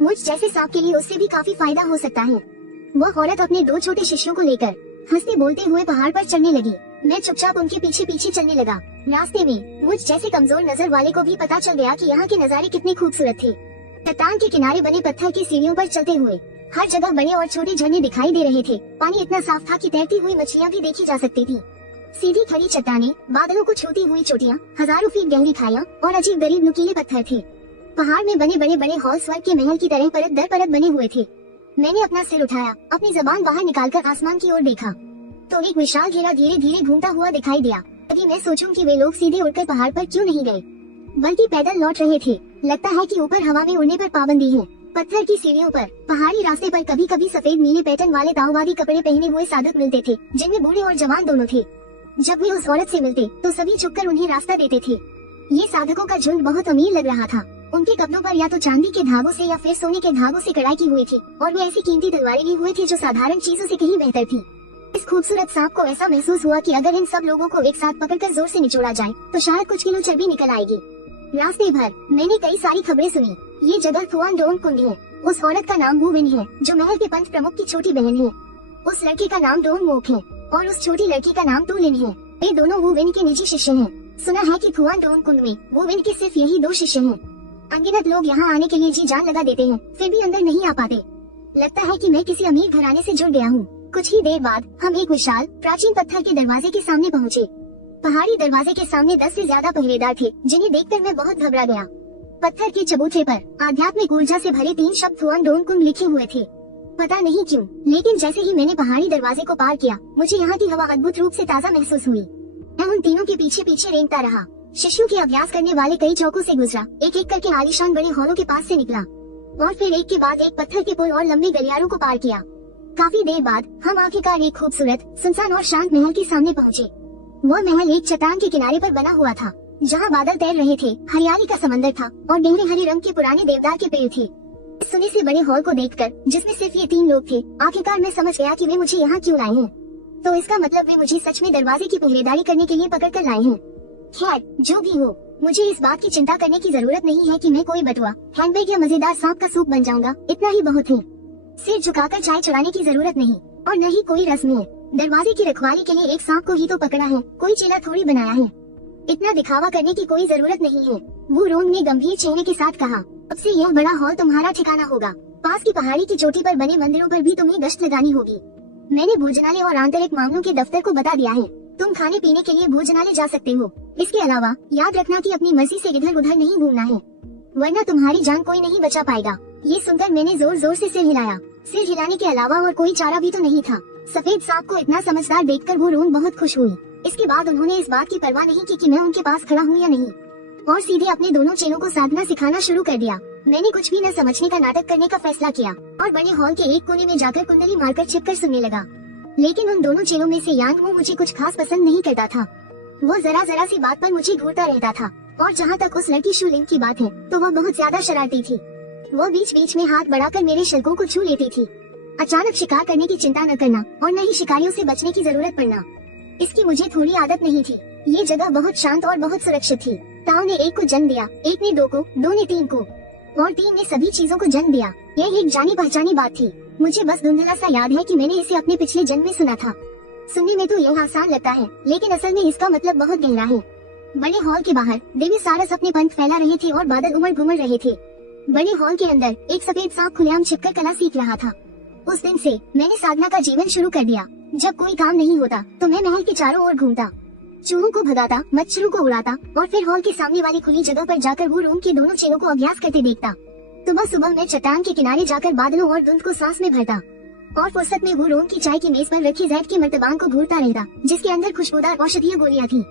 मुझ जैसे सांप के लिए उससे भी काफी फायदा हो सकता है। वह औरत अपने 2 छोटे शिष्यों को लेकर हंसते बोलते हुए पहाड़ पर चढ़ने लगी। मैं चुपचाप उनके पीछे पीछे चलने लगा। रास्ते में मुझ जैसे कमजोर नजर वाले को भी पता चल गया कि यहाँ के नजारे कितने खूबसूरत थे। चट्टान के किनारे बने पत्थर की सीढ़ियों पर चलते हुए हर जगह बड़े और छोटे झरने दिखाई दे रहे थे। पानी इतना साफ था कि तैरती हुई मछलियाँ भी देखी जा सकती थी। सीधी खड़ी चट्टानें, बादलों को छूती हुई चोटियाँ, हजारों फीट गहरी खाइयाँ और अजीब गरीब नुकीले पत्थर थे। पहाड़ में बने बड़े बड़े हॉल स्वर्ग के महल की तरह परत दर परत बने हुए थे। मैंने अपना सिर उठाया, अपनी जबान बाहर निकालकर आसमान की ओर देखा तो एक विशाल घेरा धीरे धीरे घूमता हुआ दिखाई दिया। अभी मैं सोचूं कि वे लोग सीधे उड़कर पहाड़ पर क्यों नहीं गए, बल्कि पैदल लौट रहे थे। लगता है कि ऊपर हवा में उड़ने पर पाबंदी है। पत्थर की सीढ़ियों पर, पहाड़ी रास्ते पर कभी कभी सफेद नीले पैटर्न वाले ताओवादी कपड़े पहने हुए साधक मिलते थे, जिनमें बूढ़े और जवान दोनों थे। जब वे उस औरत से मिलते तो सभी झुककर उन्हें रास्ता देते थे। ये साधकों का झुंड बहुत अमीर लग रहा था। उनके कपड़ों पर या तो चांदी के धागों से या फिर सोने के धागों से कढ़ाई की हुई थी और वे ऐसी कीमती तलवारें लिए हुए थे जो साधारण चीजों से कहीं बेहतर थी। इस खूबसूरत सांप को ऐसा महसूस हुआ कि अगर इन सब लोगों को एक साथ पकड़कर जोर से निचोड़ा जाए तो शायद कुछ किलो चर्बी निकल आएगी। रास्ते भर मैंने कई सारी खबरें सुनी। ये जगह थुआन डोंग कुंड है। उस औरत का नाम वुविन है जो महल के पंच प्रमुख की छोटी बहन है। उस लड़के का नाम डोंग मोक है और उस छोटी लड़की का नाम टू लिन है। वे दोनों वुविन के निजी शिष्य हैं। सुना है कि थुआन कुंड में वो विन के सिर्फ यही 2 शिष्य हैं। अनगिनत लोग यहाँ आने के लिए जी जान लगा देते हैं, फिर भी अंदर नहीं आ पाते। लगता है कि मैं किसी अमीर घराने से जुड़ गया हूँ। कुछ ही देर बाद हम एक विशाल प्राचीन पत्थर के दरवाजे के सामने पहुँचे। पहाड़ी दरवाजे के सामने 10 से ज्यादा पहरेदार थे, जिन्हें देखकर मैं बहुत घबरा गया। पत्थर के चबूतरे पर आध्यात्मिक ऊर्जा से भरे 3 शब्द थुआन कुंड लिखे हुए थे। पता नहीं क्यों, लेकिन जैसे ही मैंने पहाड़ी दरवाजे को पार किया, मुझे यहाँ की हवा अद्भुत रूप से ताज़ा महसूस हुई। मैं उन तीनों के पीछे पीछे रेंगता रहा। शिष्यों के अभ्यास करने वाले कई चौकों से गुजरा, एक एक करके आलीशान बड़े हॉलों के पास से निकला और फिर एक के बाद एक पत्थर के पुल और लंबे गलियारों को पार किया। काफी देर बाद हम आखिरकार एक खूबसूरत, सुनसान और शांत महल के सामने पहुँचे। वो महल एक चट्टान के किनारे पर बना हुआ था, जहाँ बादल तैर रहे थे, हरियाली का समंदर था और गहरे हरे रंग के पुराने देवदार के पेड़ थे। इस सुने से बड़े हॉल को देखकर, जिसमें सिर्फ ये 3 लोग थे, आखिरकार मैं समझ गया कि वे मुझे यहाँ क्यों लाए हैं। तो इसका मतलब वे मुझे सच में दरवाजे की पहरेदारी करने के लिए पकड़ कर लाए हैं। खैर, जो भी हो, मुझे इस बात की चिंता करने की जरूरत नहीं है कि मैं कोई बटुआ, हैंडबैग या मजेदार सांप का सूप बन जाऊंगा। इतना ही बहुत है। सिर झुकाकर चाय चढ़ाने की जरूरत नहीं और न ही कोई रस्म है। दरवाजे की रखवाली के लिए एक सांप को ही तो पकड़ा है, कोई चेला थोड़ी बनाया है। इतना दिखावा करने की कोई जरूरत नहीं है। वो रोंग ने गंभीर चेहरे के साथ कहा, अब से यह बड़ा हॉल तुम्हारा ठिकाना होगा। पास की पहाड़ी की चोटी पर बने मंदिरों पर भी तुम्हें गश्त लगानी होगी। मैंने भोजनालय और आंतरिक मामलों के दफ्तर को बता दिया है। तुम खाने पीने के लिए भोजनालय जा सकते हो। इसके अलावा याद रखना कि अपनी मर्जी से इधर उधर नहीं घूमना है, वरना तुम्हारी जान कोई नहीं बचा पाएगा। ये सुनकर मैंने जोर जोर से सिर हिलाया। सिर हिलाने के अलावा और कोई चारा भी तो नहीं था। सफेद सांप को इतना समझदार देखकर वो रोंग बहुत खुश हुई। इसके बाद उन्होंने इस बात की परवाह नहीं की कि मैं उनके पास खड़ा हूँ या नहीं, और सीधे अपने दोनों चेलों को साधना सिखाना शुरू कर दिया। मैंने कुछ भी न समझने का नाटक करने का फैसला किया और बड़े हॉल के एक कोने में जाकर कुंडली मारकर छिपकर सुनने लगा। लेकिन उन दोनों चेलों में से यांग वो मुझे कुछ खास पसंद नहीं करता था। वो जरा जरा सी बात पर मुझे घूरता रहता था, और जहाँ तक उस लड़की शू लिंग की बात है, तो वह बहुत ज्यादा शरारती थी। वो बीच बीच में हाथ बढ़ाकर मेरे शल्कों को छू लेती थी। अचानक शिकार करने की चिंता न करना और न ही शिकारियों से बचने की जरूरत पड़ना, इसकी मुझे थोड़ी आदत नहीं थी। ये जगह बहुत शांत और बहुत सुरक्षित थी। ताऊ ने 1 को जन्म दिया, 1 ने 2 को, 2 ने 3 को और 3 ने सभी चीजों को जन्म दिया। यह एक जानी पहचानी बात थी। मुझे बस धुंधला सा याद है कि मैंने इसे अपने पिछले जन्म में सुना था। सुनने में तो यह आसान लगता है, लेकिन असल में इसका मतलब बहुत गहरा है। बड़े हॉल के बाहर देवी सारस अपने पंख फैला रहे थे और बादल उमड़ घुमड़ रहे थे। बड़े हॉल के अंदर एक सफेद सांप खुलेआम छिपकर कला सीख रहा था। उस दिन से मैंने साधना का जीवन शुरू कर दिया। जब कोई काम नहीं होता तो मैं महल के चारों ओर घूमता, चूहों को भगाता, मच्छरों को उड़ाता और फिर हॉल के सामने वाली खुली जगह पर जाकर वो रूम के दोनों चेलों को अभ्यास करते देखता। सुबह सुबह मैं चट्टान के किनारे जाकर बादलों और धुंध को सांस में भरता और फुर्सत में वो रूम की चाय की मेज पर रखी जैद की मर्तबान को घूरता रहता, जिसके अंदर खुशबूदार औषधीय गोलियां थी।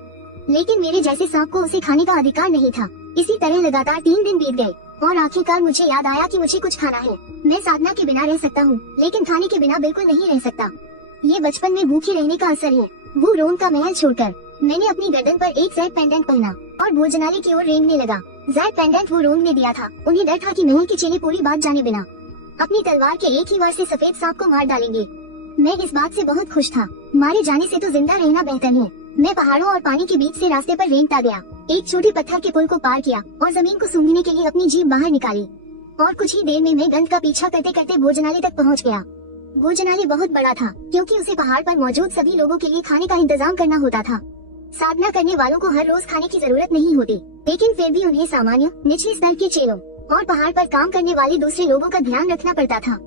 लेकिन मेरे जैसे सांप को उसे खाने का अधिकार नहीं था। इसी तरह लगातार 3 दिन बीत गए और आखिरकार मुझे याद आया कि मुझे कुछ खाना है। मैं साधना के बिना रह सकता हूँ, लेकिन खाने के बिना बिल्कुल नहीं रह सकता। ये बचपन में भूखे रहने का असर है। वो रोम का महल छोड़कर मैंने अपनी गर्दन पर एक जैड पेंडेंट पहना और भोजनालय की ओर रेंगने लगा। जैड पेंडेंट वो रोम ने दिया था। उन्हें डर था कि महल के चेले पूरी बात जाने बिना अपनी तलवार के एक ही वार से सफेद सांप को मार डालेंगे। मैं इस बात से बहुत खुश था। मारे जाने से तो जिंदा रहना बेहतर है। मैं पहाड़ों और पानी के बीच से रास्ते पर रेंगता गया। एक छोटे पत्थर के पुल को पार किया और जमीन को सूंघने के लिए अपनी जीभ बाहर निकाली और कुछ ही देर में मैं गंध का पीछा करते करते भोजनालय तक पहुंच गया। भोजनालय बहुत बड़ा था, क्योंकि उसे पहाड़ पर मौजूद सभी लोगों के लिए खाने का इंतजाम करना होता था। साधना करने वालों को हर रोज खाने की जरूरत नहीं होती, लेकिन फिर भी उन्हें सामान्य निचले स्तर के चेलों और पहाड़ पर काम करने वाले दूसरे लोगों का ध्यान रखना पड़ता था।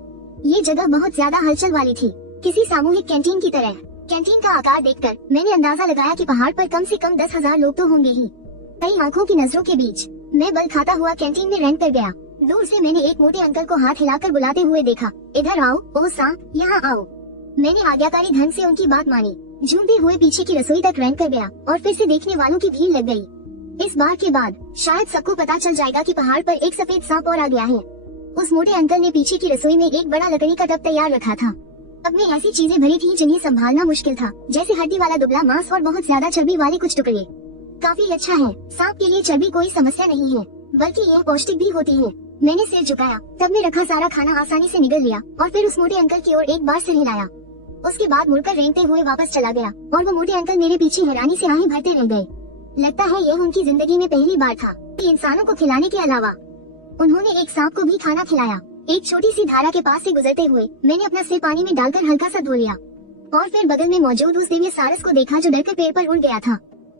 ये जगह बहुत ज्यादा हलचल वाली थी, किसी सामूहिक कैंटीन की तरह। कैंटीन का आकार देखकर मैंने अंदाजा लगाया कि पहाड़ पर कम से कम 10,000 लोग तो होंगे ही। कई आंखों की नजरों के बीच मैं बल खाता हुआ कैंटीन में रेंट कर गया। दूर से मैंने एक मोटे अंकल को हाथ हिलाकर बुलाते हुए देखा, इधर आओ, ओ सांप, यहाँ आओ। मैंने आज्ञाकारी ढंग से उनकी बात मानी, झूमते हुए पीछे की रसोई तक रेंट कर गया और फिर से देखने वालों की भीड़ लग गई। इस बार के बाद शायद सबको पता चल जाएगा कि पहाड़ पर एक सफेद सांप और आ गया है। उस मोटे अंकल ने पीछे की रसोई में एक बड़ा लकड़ी का टब तैयार रखा था। अब में ऐसी चीजें भरी थी जिन्हें संभालना मुश्किल था, जैसे हड्डी वाला दुबला मांस और बहुत ज्यादा चर्बी वाले कुछ टुकड़े। काफी अच्छा है, सांप के लिए चर्बी कोई समस्या नहीं है, बल्कि यह पौष्टिक भी होती है। मैंने सिर झुकाया, टब में रखा सारा खाना आसानी से निगल लिया और फिर उस मोटे अंकल की ओर एक बार सिर हिलाया। उसके बाद मुड़कर रेंगते हुए वापस चला गया और वो मोटे अंकल मेरे पीछे हैरानी से आहें भरते रह गए। लगता है यह उनकी जिंदगी में पहली बार था कि इंसानों को खिलाने के अलावा उन्होंने एक सांप को भी खाना खिलाया। एक छोटी सी धारा के पास से गुजरते हुए मैंने अपना सिर पानी में डालकर हल्का सा धो लिया और फिर बगल में मौजूद उस दिव्य सारस को देखा जो डरकर पेड़ पर उड़ गया था।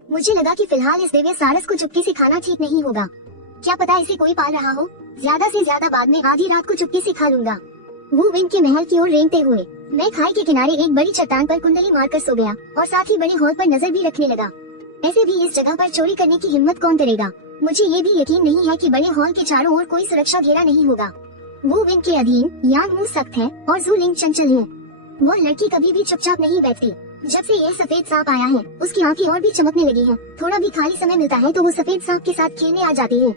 मुझे लगा कि फिलहाल इस दिव्य सारस को चुपके से खाना ठीक नहीं होगा। क्या पता इसे कोई पाल रहा हो। ज्यादा से ज्यादा बाद में आधी रात को चुपके से खा लूंगा। वो विंड के महल की ओर रेंगते हुए मैं खाई के किनारे एक बड़ी चट्टान पर कुंडली मारकर सो गया और साथ ही बड़े हॉल पर नजर भी रखने लगा। ऐसे भी इस जगह पर चोरी करने की हिम्मत कौन करेगा। मुझे ये भी यकीन नहीं है कि बड़े हॉल के चारों ओर कोई सुरक्षा घेरा नहीं होगा। वो विंड के अधीन यांग मू सख्त है और जू लिंग चंचल है। वह लड़की कभी भी चुपचाप नहीं बैठती। जब से यह सफेद सांप आया है उसकी आंखें और भी चमकने लगी हैं। थोड़ा भी खाली समय मिलता है तो वो सफेद सांप के साथ खेलने आ जाती है।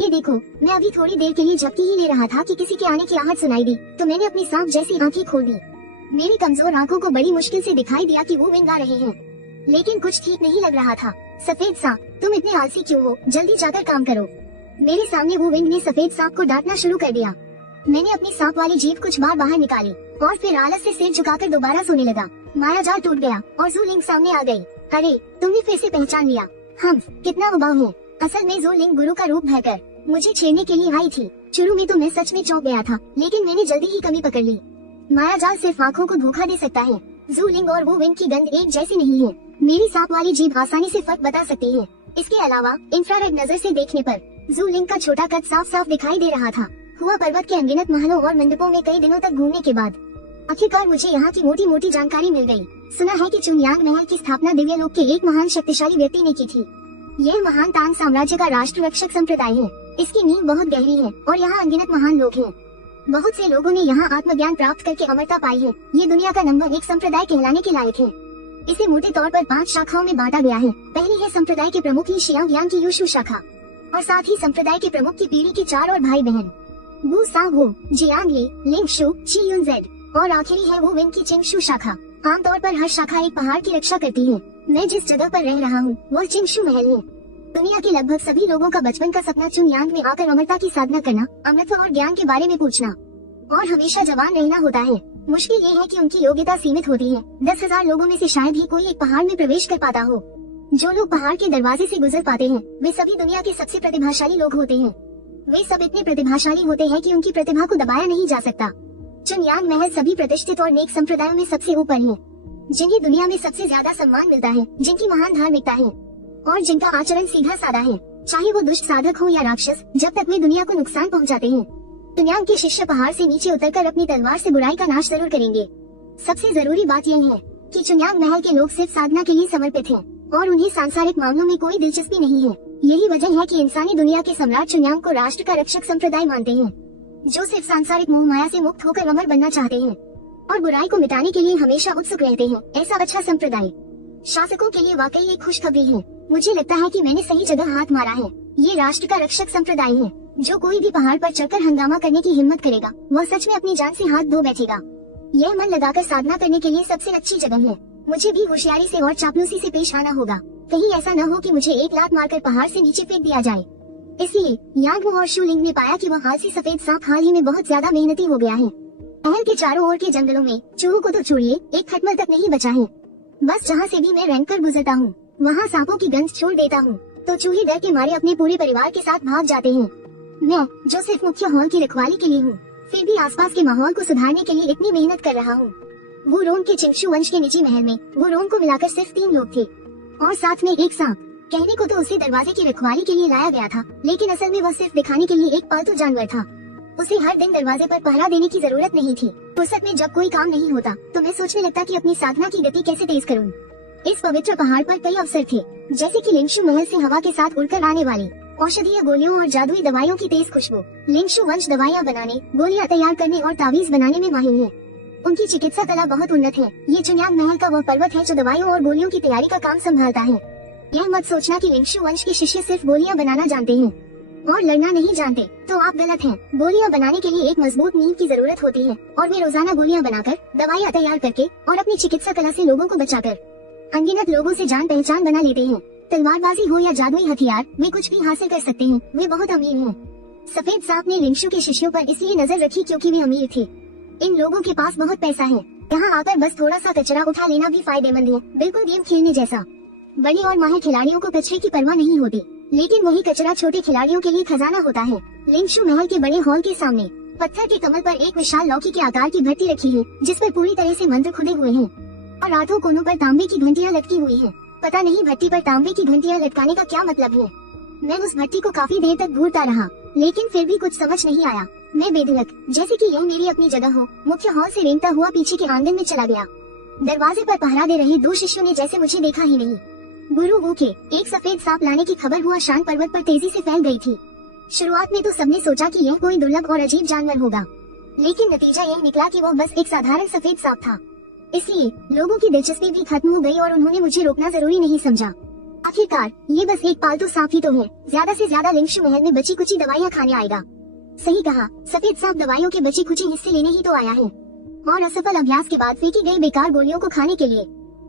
ये देखो, मैं अभी थोड़ी देर के लिए झपकी ही ले रहा था कि किसी के आने की आहट सुनाई दी तो मैंने अपनी सांप जैसी आंखें खोल दी। मेरी कमजोर आंखों को बड़ी मुश्किल से दिखाई दिया कि वो विंग आ रहे हैं, लेकिन कुछ ठीक नहीं लग रहा था। सफेद सांप, तुम इतने आलसी क्यों हो? जल्दी जाकर काम करो। मेरे सामने वो विंग ने सफेद सांप को डांटना शुरू कर दिया। मैंने अपनी सांप वाली जीभ कुछ बार बाहर निकाली और फिर आलस से सिर झुकाकर दोबारा सोने लगा। माया जाल टूट गया और जू लिंग सामने आ गई। अरे, तुमने फिर से पहचान लिया। हम कितना उबाऊ है। असल में जू लिंग गुरु का रूप भरकर मुझे छेड़ने के लिए आई थी। शुरू में तो मैं सच में चौंक गया था, लेकिन मैंने जल्दी ही कमी पकड़ ली। माया जाल सिर्फ आँखों को धोखा दे सकता है। जू लिंग और वो विंग की गंध एक जैसी नहीं है। मेरी सांप वाली जीभ आसानी से फर्क बता सकती है। इसके अलावा इंफ्रारेड नजर से देखने पर जू लिंग का छोटा कद साफ साफ दिखाई दे रहा था। हुआ पर्वत के अनगिनत महलों और मंडपों में कई दिनों तक घूमने के बाद आखिरकार मुझे यहाँ की मोटी मोटी जानकारी मिल गई। सुना है कि चुनयांग महल की स्थापना दिव्य लोक के एक महान शक्तिशाली व्यक्ति ने की थी। यह महान तांग साम्राज्य का राष्ट्र रक्षक संप्रदाय है। इसकी नींव बहुत गहरी है और यहाँ अनगिनत महान लोग हैं। बहुत से लोगों ने यहाँ आत्मज्ञान प्राप्त करके अमरता पाई है। ये दुनिया का नंबर 1 संप्रदाय कहलाने के लायक है। इसे मोटे तौर पर 5 शाखाओं में बांटा गया है। पहली है संप्रदाय के प्रमुख ही शियांग यांग की यूशु शाखा और साथ ही संप्रदाय के प्रमुख की पीढ़ी के 4 और भाई बहन वू सांग हो, जियांग ली, लिंग शु, ची युन जेड और आखिरी है वो विंग की चिंगशु शाखा। आमतौर पर हर शाखा एक पहाड़ की रक्षा करती है। मैं जिस जगह पर रह रहा हूँ वह चिंगशु महल है। दुनिया के लगभग सभी लोगों का बचपन का सपना चुनयांग में आकर अमरता की साधना करना, अमृत और ज्ञान के बारे में पूछना और हमेशा जवान रहना होता है। मुश्किल ये है कि उनकी योग्यता सीमित होती है। 10,000 लोगों में से शायद ही कोई एक पहाड़ में प्रवेश कर पाता हो। जो लोग पहाड़ के दरवाजे से गुजर पाते हैं वे सभी दुनिया के सबसे प्रतिभाशाली लोग होते हैं। वे सब इतने प्रतिभाशाली होते हैं कि उनकी प्रतिभा को दबाया नहीं जा सकता। चुनयांग महल सभी प्रतिष्ठित और नेक संप्रदायों में सबसे ऊपर है, जिन्हें दुनिया में सबसे ज्यादा सम्मान मिलता है, जिनकी महान धार्मिकता है और जिनका आचरण सीधा साधा है, चाहे वो दुष्ट साधक हो या राक्षस, जब तक वे दुनिया को नुकसान पहुंचाते हैं। चुनयांग के शिष्य पहाड़ से नीचे उतरकर अपनी तलवार से बुराई का नाश जरूर करेंगे। सबसे जरूरी बात यह है कि चुनयांग महल के लोग सिर्फ साधना के लिए समर्पित हैं और उन्हें सांसारिक मामलों में कोई दिलचस्पी नहीं है। यही वजह है कि इंसानी दुनिया के सम्राट चुनयांग को राष्ट्र का रक्षक संप्रदाय मानते हैं, जो सिर्फ सांसारिक मोह माया से मुक्त होकर अमर बनना चाहते हैं और बुराई को मिटाने के लिए हमेशा उत्सुक रहते हैं। ऐसा अच्छा संप्रदाय शासकों के लिए वाकई एक खुशखबरी है। मुझे लगता है कि मैंने सही जगह हाथ मारा है। ये राष्ट्र का रक्षक संप्रदाय है। जो कोई भी पहाड़ पर चढ़कर हंगामा करने की हिम्मत करेगा वह सच में अपनी जान से हाथ धो बैठेगा। यह मन लगाकर साधना करने के लिए सबसे अच्छी जगह है। मुझे भी होशियारी से और चापलूसी से पेश आना होगा। कहीं ऐसा न हो कि मुझे एक लात मारकर पहाड़ से नीचे फेंक दिया जाए। इसलिए यांग वो और शू लिंग ने पाया कि वह आलसी सफेद सांप हाल ही में बहुत ज्यादा मेहनती हो गया है। महल के चारों ओर के जंगलों में चूहों को तो छोड़िए, एक खटमल तक नहीं बचा है। बस जहाँ से भी मैं रेंगकर गुजरता हूँ वहाँ सांपों की गंध छोड़ देता हूँ तो चूहे डर के मारे अपने पूरे परिवार के साथ भाग जाते हैं। मैं जो सिर्फ मुख्य हॉल की रखवाली के लिए हूँ, फिर भी आसपास के माहौल को सुधारने के लिए इतनी मेहनत कर रहा हूँ। वो रोन के चिंगशु वंश के निजी महल में वो रोन को मिलाकर सिर्फ 3 लोग थे और साथ में एक सांप। कहने को तो उसे दरवाजे की रखवाली के लिए लाया गया था, लेकिन असल में वह सिर्फ दिखाने के लिए एक पालतू जानवर था। उसे हर दिन दरवाजे पर पहरा देने की जरूरत नहीं थी। फुर्सत में जब कोई काम नहीं होता तो मैं सोचने लगता कि अपनी साधना की गति कैसे तेज करूं। इस पवित्र पहाड़ पर कई अवसर थे, जैसे कि लिंगशु महल से हवा के साथ उड़कर आने वाली औषधीय गोलियों और जादुई दवाइयों की तेज खुशबू। लिंगशु वंश दवाइयाँ बनाने, गोलियां तैयार करने और तावीज बनाने में माहिर है। उनकी चिकित्सा कला बहुत उन्नत है। ये चुनयांग महल का वह पर्वत है जो दवाइयों और गोलियों की तैयारी का काम संभालता है। यह मत सोचना कि लिंगशु वंश के शिष्य सिर्फ गोलियां बनाना जानते हैं और लड़ना नहीं जानते, तो आप गलत हैं। गोलियां बनाने के लिए एक मजबूत नींव की जरूरत होती है और वे रोजाना गोलियां बनाकर, दवाइयां तैयार करके और अपनी चिकित्सा कला से लोगों को बचाकर अनगिनत लोगों से जान पहचान बना लेते हैं। तलवारबाजी हो या जादुई हथियार, वे कुछ भी हासिल कर सकते हैं। वे बहुत अमीर हैं। सफेद सांप ने लिंगशु के शिष्यों पर इसलिए नजर रखी क्योंकि वे अमीर थे। इन लोगों के पास बहुत पैसा है। यहाँ आकर बस थोड़ा सा कचरा उठा लेना भी फायदेमंद है, बिल्कुल गेम खेलने जैसा। बड़े और माहिर खिलाड़ियों को कचरे की परवाह नहीं होती, लेकिन वही कचरा छोटे खिलाड़ियों के लिए खजाना होता है। लिंगशु महल के बड़े हॉल के सामने पत्थर के कमल पर एक विशाल लौकी के आकार की भट्टी रखी है, जिस पर पूरी तरह से मंत्र खुदे हुए हैं और आठों कोनों पर तांबे की घंटियां लटकी हुई हैं। पता नहीं भट्टी पर तांबे की घंटियां लटकाने का क्या मतलब है। मैं उस भट्टी को काफी देर तक घूरता रहा, लेकिन फिर भी कुछ समझ नहीं आया। मैं बेधड़क, जैसे कि यह मेरी अपनी जगह हो, मुख्य हॉल से रेंगता हुआ पीछे के आंगन में चला गया। दरवाजे पर पहरा दे रहे 2 शिष्यों ने जैसे मुझे देखा ही नहीं। गुरु वो के एक सफेद सांप लाने की खबर हुआ शान पर्वत पर तेजी से फैल गई थी। शुरुआत में तो सबने सोचा कि यह कोई दुर्लभ और अजीब जानवर होगा, लेकिन नतीजा यह निकला कि वह बस एक साधारण सफेद सांप था। इसलिए लोगों की दिलचस्पी भी खत्म हो गई और उन्होंने मुझे रोकना जरूरी नहीं समझा। आखिरकार ये बस एक पालतू सांप ही तो है, ज्यादा से ज्यादा लिंक्स महल में बची कुची दवाइयाँ खाने आएगा। सही कहा, सफेद सांप दवाइयों के बची कुची हिस्से लेने ही तो आया है, और असफल अभ्यास के बाद फेंकी गई बेकार गोलियों को खाने के लिए।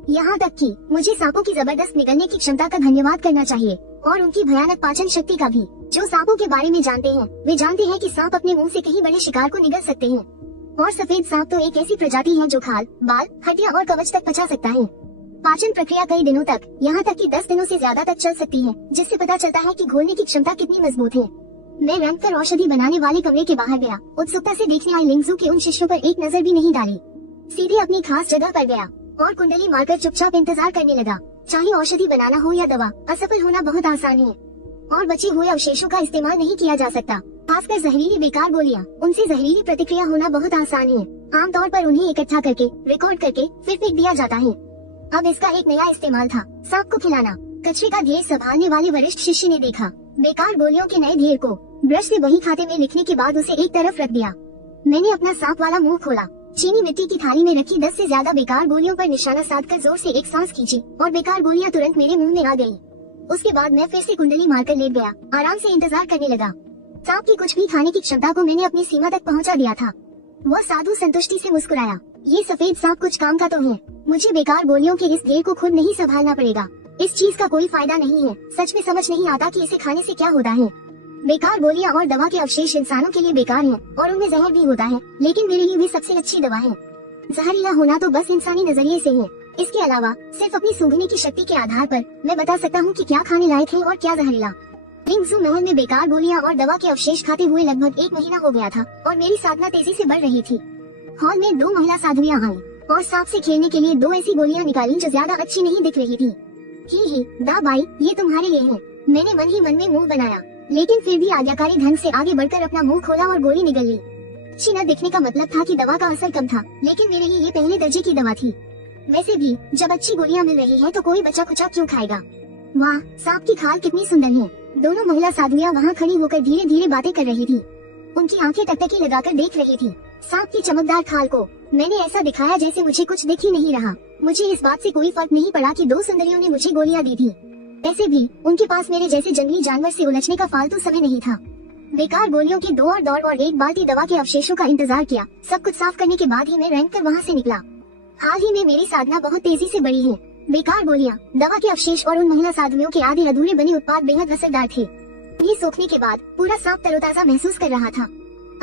यहाँ तक कि मुझे सांपों की जबरदस्त निगलने की क्षमता का धन्यवाद करना चाहिए, और उनकी भयानक पाचन शक्ति का भी। जो सांपों के बारे में जानते हैं वे जानते हैं कि सांप अपने मुंह से कहीं बड़े शिकार को निगल सकते हैं, और सफेद सांप तो एक ऐसी प्रजाति है जो खाल, बाल, हड्डियां और कवच तक पचा सकता है। पाचन प्रक्रिया कई दिनों तक, यहाँ तक कि 10 दिनों से ज्यादा तक चल सकती है, जिससे पता चलता है कि घोलने की क्षमता कितनी मजबूत है। मैं रंग कर औषधि बनाने वाले कमरे के बाहर गया, उत्सुकता से देखने आए लिंगजू के उन शिष्यों पर एक नजर भी नहीं डाली। सीधे अपनी खास जगह पर गया और कुंडली मारकर चुपचाप इंतजार करने लगा। चाहे औषधि बनाना हो या दवा, असफल होना बहुत आसान है, और बचे हुए अवशेषों का इस्तेमाल नहीं किया जा सकता। खासकर जहरीली बेकार गोलियां, उनसे जहरीली प्रतिक्रिया होना बहुत आसान है। आमतौर पर उन्हें इकट्ठा करके, रिकॉर्ड करके फिर फेंक दिया जाता है। अब इसका एक नया इस्तेमाल था, सांप को खिलाना। कचरे का ढेर संभालने वाले वरिष्ठ शिष्य ने देखा बेकार गोलियों के नए ढेर को, ब्रश से वही खाते में लिखने के बाद उसे एक तरफ रख दिया। मैंने अपना सांप वाला मुंह खोला, चीनी मिट्टी की थाली में रखी 10 से ज्यादा बेकार गोलियों पर निशाना साधकर जोर से एक सांस खींची और बेकार गोलियां तुरंत मेरे मुंह में आ गयी। उसके बाद मैं फिर से कुंडली मारकर लेट गया, आराम से इंतजार करने लगा। सांप की कुछ भी खाने की क्षमता को मैंने अपनी सीमा तक पहुंचा दिया था। वह साधु संतुष्टि से मुस्कुराया। ये सफेद सांप कुछ काम का तो है, मुझे बेकार गोलियों के इस ढेर को खुद नहीं संभालना पड़ेगा। इस चीज का कोई फायदा नहीं है, सच में समझ नहीं आता कि इसे खाने से क्या होता है। बेकार गोलियां और दवा के अवशेष इंसानों के लिए बेकार हैं, और उनमें जहर भी होता है, लेकिन मेरे लिए भी सबसे अच्छी दवा है। जहरीला होना तो बस इंसानी नजरिए से है। इसके अलावा सिर्फ अपनी सूंघने की शक्ति के आधार पर मैं बता सकता हूँ कि क्या खाने लायक है और क्या जहरीला। लिंगजू महल में बेकार गोलियां और दवा के अवशेष खाते हुए लगभग 1 महीना हो गया था, और मेरी साधना तेजी से बढ़ रही थी। हॉल में 2 महिला साधुएं आई और सांप से खेलने के लिए 2 ऐसी गोलियां निकाली जो ज्यादा अच्छी नहीं दिख रही थी। ही दा बाई, ये तुम्हारे लिए है। मैंने मन ही मन में मुंह बनाया, लेकिन फिर भी आज्ञाकारी ढंग से आगे बढ़कर अपना मुंह खोला और गोली निगल ली। अच्छी न दिखने का मतलब था कि दवा का असर कम था, लेकिन मेरे लिए ये पहले दर्जे की दवा थी। वैसे भी जब अच्छी गोलियां मिल रही है तो कोई बचा खुचा क्यों खाएगा। वाह, सांप की खाल कितनी सुंदर है। दोनों महिला साधुएं वहाँ खड़ी होकर धीरे धीरे बातें कर रही थी। उनकी आंखें टकटकी लगाकर देख रही थी सांप की चमकदार खाल को। मैंने ऐसा दिखाया जैसे मुझे कुछ दिख ही नहीं रहा। मुझे इस बात से कोई फर्क नहीं पड़ा कि 2 सुंदरियों ने मुझे गोलियां दी थी। ऐसे भी उनके पास मेरे जैसे जंगली जानवर से उलझने का फालतू समय नहीं था। बेकार गोलियों की 2 और दौड़ और 1 बाल्टी दवा के अवशेषों का इंतजार किया। सब कुछ साफ करने के बाद ही मैं रैंक कर वहाँ से निकला। हाल ही में मेरी साधना बहुत तेजी से बढ़ी है। बेकार गोलियां, दवा के अवशेष और उन महिला साधुओं के आधे अधूरे बने उत्पाद बेहद असरदार थे। ये सोखने के बाद पूरा सांप तरोताजा महसूस कर रहा था।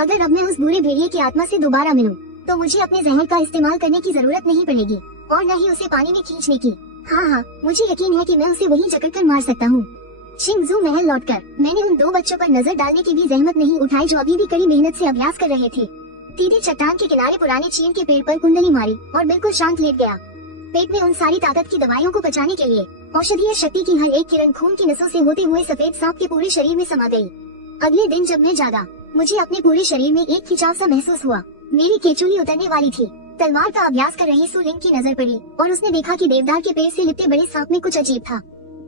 अगर अब मैं उस बुरे भेड़िए की आत्मा से दोबारा मिलूं, तो मुझे अपने जहर का इस्तेमाल करने की जरूरत नहीं पड़ेगी, और न ही उसे पानी में खींचने की। हाँ, मुझे यकीन है कि मैं उसे वहीं जकड़कर मार सकता हूँ। शिंगजू महल लौटकर मैंने उन 2 बच्चों पर नजर डालने की भी जहमत नहीं उठाई जो अभी भी कड़ी मेहनत से अभ्यास कर रहे थे। सीधे चट्टान के किनारे पुराने चीड़ के पेड़ पर कुंडली मारी और बिल्कुल शांत लेट गया। पेट में उन सारी ताकत की दवाइयों को पचाने के लिए औषधीय शक्ति की हर एक किरण खून की नसों से होते हुए सफेद सांप के पूरे शरीर में समा गई। अगले दिन जब मैं जागा, मुझे अपने पूरे शरीर में एक खिंचाव सा महसूस हुआ। मेरी केचुली उतरने वाली थी। तलवार का अभ्यास कर रही सुलिंग की नजर पड़ी और उसने देखा कि देवदार के पेड़ से लिपटे बड़े सांप में कुछ अजीब था।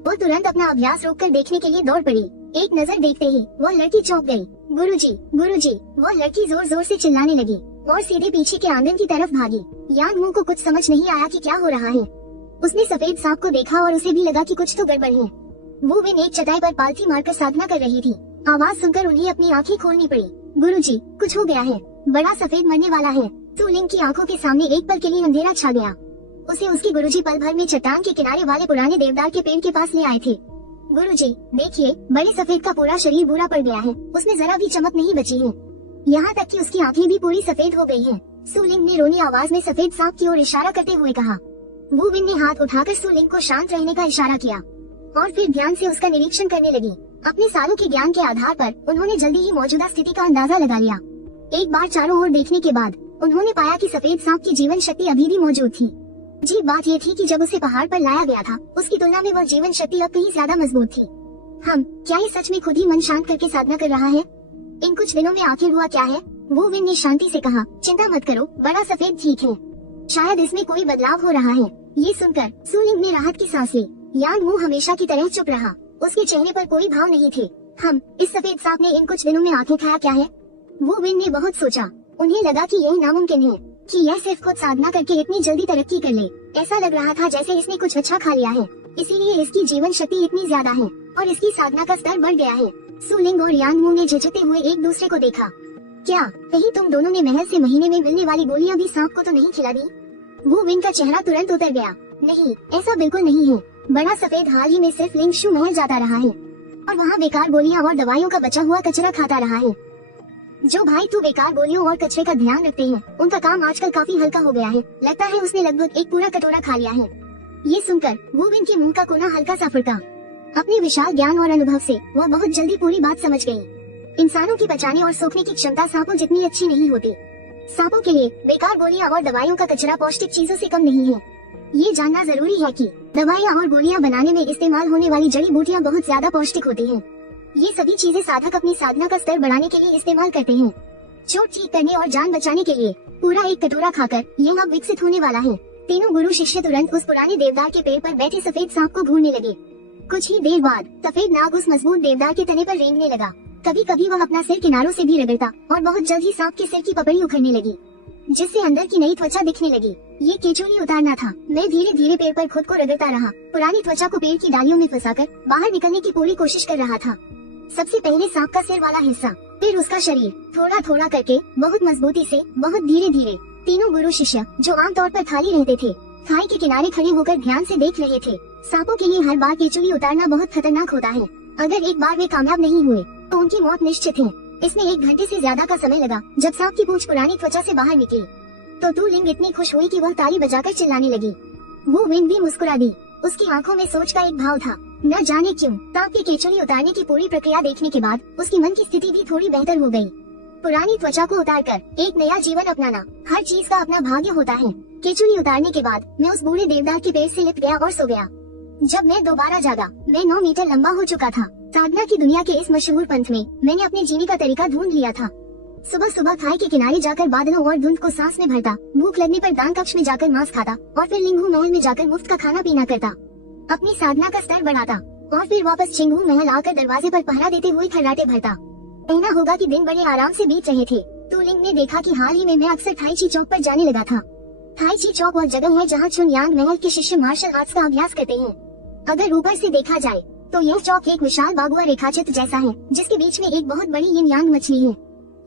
वो तुरंत अपना अभ्यास रोककर देखने के लिए दौड़ पड़ी। एक नजर देखते ही वह लड़की चौंक गई। गुरुजी, गुरुजी! वह लड़की जोर जोर से चिल्लाने लगी और सीधे पीछे के आंगन की तरफ भागी। यान मुंह को कुछ समझ नहीं आया कि क्या हो रहा है। उसने सफेद सांप को देखा और उसे भी लगा कि कुछ तो गड़बड़ है। वो विन एक चटाई पर पालथी मारकर साधना कर रही थी। आवाज सुनकर उन्हें अपनी आंखें खोलनी पड़ी। गुरुजी, कुछ हो गया है। बड़ा सफेद मरने वाला है। सुलिंग की आंखों के सामने एक पल के लिए अंधेरा छा गया। उसे उसके गुरुजी पल भर में चट्टान के किनारे वाले पुराने देवदार के पेड़ के पास ले आए थे। गुरुजी, देखिए, बड़े सफेद का पूरा शरीर भूरा पड़ गया है। उसमें जरा भी चमक नहीं बची है। यहाँ तक कि उसकी आंखें भी पूरी सफेद हो गई हैं। सुलिंग ने रोनी आवाज में सफेद सांप की ओर इशारा करते हुए कहा। वूविन ने हाथ उठाकर सुलिंग को शांत रहने का इशारा किया और फिर ध्यान से उसका निरीक्षण करने लगी। अपने सालों के ज्ञान के आधार पर उन्होंने जल्दी ही मौजूदा स्थिति का अंदाजा लगा लिया। एक बार चारों ओर देखने के बाद उन्होंने पाया कि सफेद सांप की जीवन शक्ति अभी भी मौजूद थी। जी बात ये थी कि जब उसे पहाड़ पर लाया गया था, उसकी तुलना में वह जीवन शक्ति अब कहीं ज्यादा मजबूत थी। क्या ये सच में खुद ही मन शांत करके साधना कर रहा है? इन कुछ दिनों में आखिर हुआ क्या है? वो विन ने शांति से कहा, चिंता मत करो, बड़ा सफेद ठीक है। शायद इसमें कोई बदलाव हो रहा है। ये सुनकर सु लिंग ने राहत की सांस ली। यांग वू हमेशा की तरह चुप रहा। उसके चेहरे पर कोई भाव नहीं थे। इस सफेद सांप ने इन कुछ दिनों में आंखें खाया क्या है? वो विन ने बहुत सोचा। उन्हें लगा कि यह नामुमकिन है कि यह सिर्फ खुद साधना करके इतनी जल्दी तरक्की कर ले। ऐसा लग रहा था जैसे इसने कुछ अच्छा खा लिया है, इसीलिए इसकी जीवन शक्ति इतनी ज्यादा है और इसकी साधना का स्तर बढ़ गया है। सु लिंग और यांग वू ने झिझकते हुए एक दूसरे को देखा। क्या कहीं तुम दोनों ने महल से महीने में मिलने वाली गोलियां भी सांप को तो नहीं खिला दी? वो विन का चेहरा तुरंत उतर गया। नहीं, ऐसा बिल्कुल नहीं है। बड़ा सफेद हाल ही में सिर्फ लिंग शू महल जाता रहा है और वहाँ बेकार गोलियां और दवाइयों का बचा हुआ कचरा खाता रहा है। जो भाई तू बेकार गोलियों और कचरे का ध्यान रखते हैं, उनका काम आजकल काफी हल्का हो गया है। लगता है उसने लगभग एक पूरा कटोरा खा लिया है। ये सुनकर वो विन के मुंह का कोना हल्का सा फुड़का। अपने विशाल ज्ञान और अनुभव से वह बहुत जल्दी पूरी बात समझ गई। इंसानों की पचाने और सोखने की क्षमता सांपों जितनी अच्छी नहीं होती। सांपों के लिए बेकार गोलियां और दवाइयों का कचरा पौष्टिक चीजों से कम नहीं है। ये जानना जरूरी है कि दवाइयाँ और गोलियां बनाने में इस्तेमाल होने वाली जड़ी बूटियां बहुत ज्यादा पौष्टिक होती हैं। ये सभी चीजें साधक अपनी साधना का स्तर बढ़ाने के लिए इस्तेमाल करते हैं। चोट ठीक करने और जान बचाने के लिए पूरा एक कटोरा खाकर यह अब विकसित होने वाला है। तीनों गुरु शिष्य तुरंत उस पुराने देवदार के पेड़ पर बैठे सफेद सांप को घूरने लगे। कुछ ही देर बाद सफेद नाग उस मजबूत देवदार के तने पर रेंगने लगा। कभी कभी वह अपना सिर किनारों से भी रगड़ता और बहुत जल्द ही सांप के सिर की पपड़ी उखड़ने लगी, जिससे अंदर की नई त्वचा दिखने लगी। ये केचुली उतारना था। मैं धीरे धीरे पेड़ पर खुद को रगड़ता रहा, पुरानी त्वचा को पेड़ की डालियों में फंसाकर बाहर निकलने की पूरी कोशिश कर रहा था। सबसे पहले सांप का सिर वाला हिस्सा, फिर उसका शरीर, थोड़ा थोड़ा करके, बहुत मजबूती से, बहुत धीरे धीरे। तीनों गुरु शिष्य, जो आमतौर पर खाली रहते थे, खाई के किनारे खड़े होकर ध्यान से देख रहे थे। सांपों के लिए हर बार केचुली उतारना बहुत खतरनाक होता है। अगर एक बार वे कामयाब नहीं हुए तो उनकी मौत निश्चित है। इसमें 1 घंटे से ज्यादा का समय लगा। जब सांप की पूंछ पुरानी त्वचा से बाहर निकली तो तू लिंग इतनी खुश हुई कि वह ताली बजाकर चिल्लाने लगी। वो विंग भी मुस्कुरा दी। उसकी आंखों में सोच का एक भाव था। न जाने क्यों सांप की केचुली उतारने की पूरी प्रक्रिया देखने के बाद उसकी मन की स्थिति भी थोड़ी बेहतर हो गई। पुरानी त्वचा को उतारकर एक नया जीवन अपनाना, हर चीज का अपना भाग्य होता है। केचुली उतारने के बाद मैं उस बूढ़े देवदार के पेड़ से लिपट गया और सो गया। जब मैं दोबारा जागा, मैं 9 मीटर लंबा हो चुका था। साधना की दुनिया के इस मशहूर पंथ में मैंने अपने जीने का तरीका ढूंढ लिया था। सुबह सुबह खाई के किनारे जाकर बादलों और धुंध को सांस में भरता, भूख लगने पर दान कक्ष में जाकर मांस खाता और फिर लिंगू महल में जाकर मुफ्त का खाना पीना करता, अपनी साधना का स्तर बढ़ाता और फिर वापस चिंगू महल आकर दरवाजे पर पहरा देते हुए खर्राटे भरता। कहना होगा कि दिन बड़े आराम से बीत रहे थे। तो लिंग ने देखा कि हाल ही में मैं अक्सर थाई ची चौक पर जाने लगा था। थाई ची चौक वह जगह है जहाँ चुनयांग महल के शिष्य मार्शल आर्ट्स का अभ्यास करते हैं। अगर ऊपर से देखा जाए तो यह चौक एक विशाल बागुआ रेखाचित्र जैसा है, जिसके बीच में एक बहुत बड़ी यिन यांग मछली है।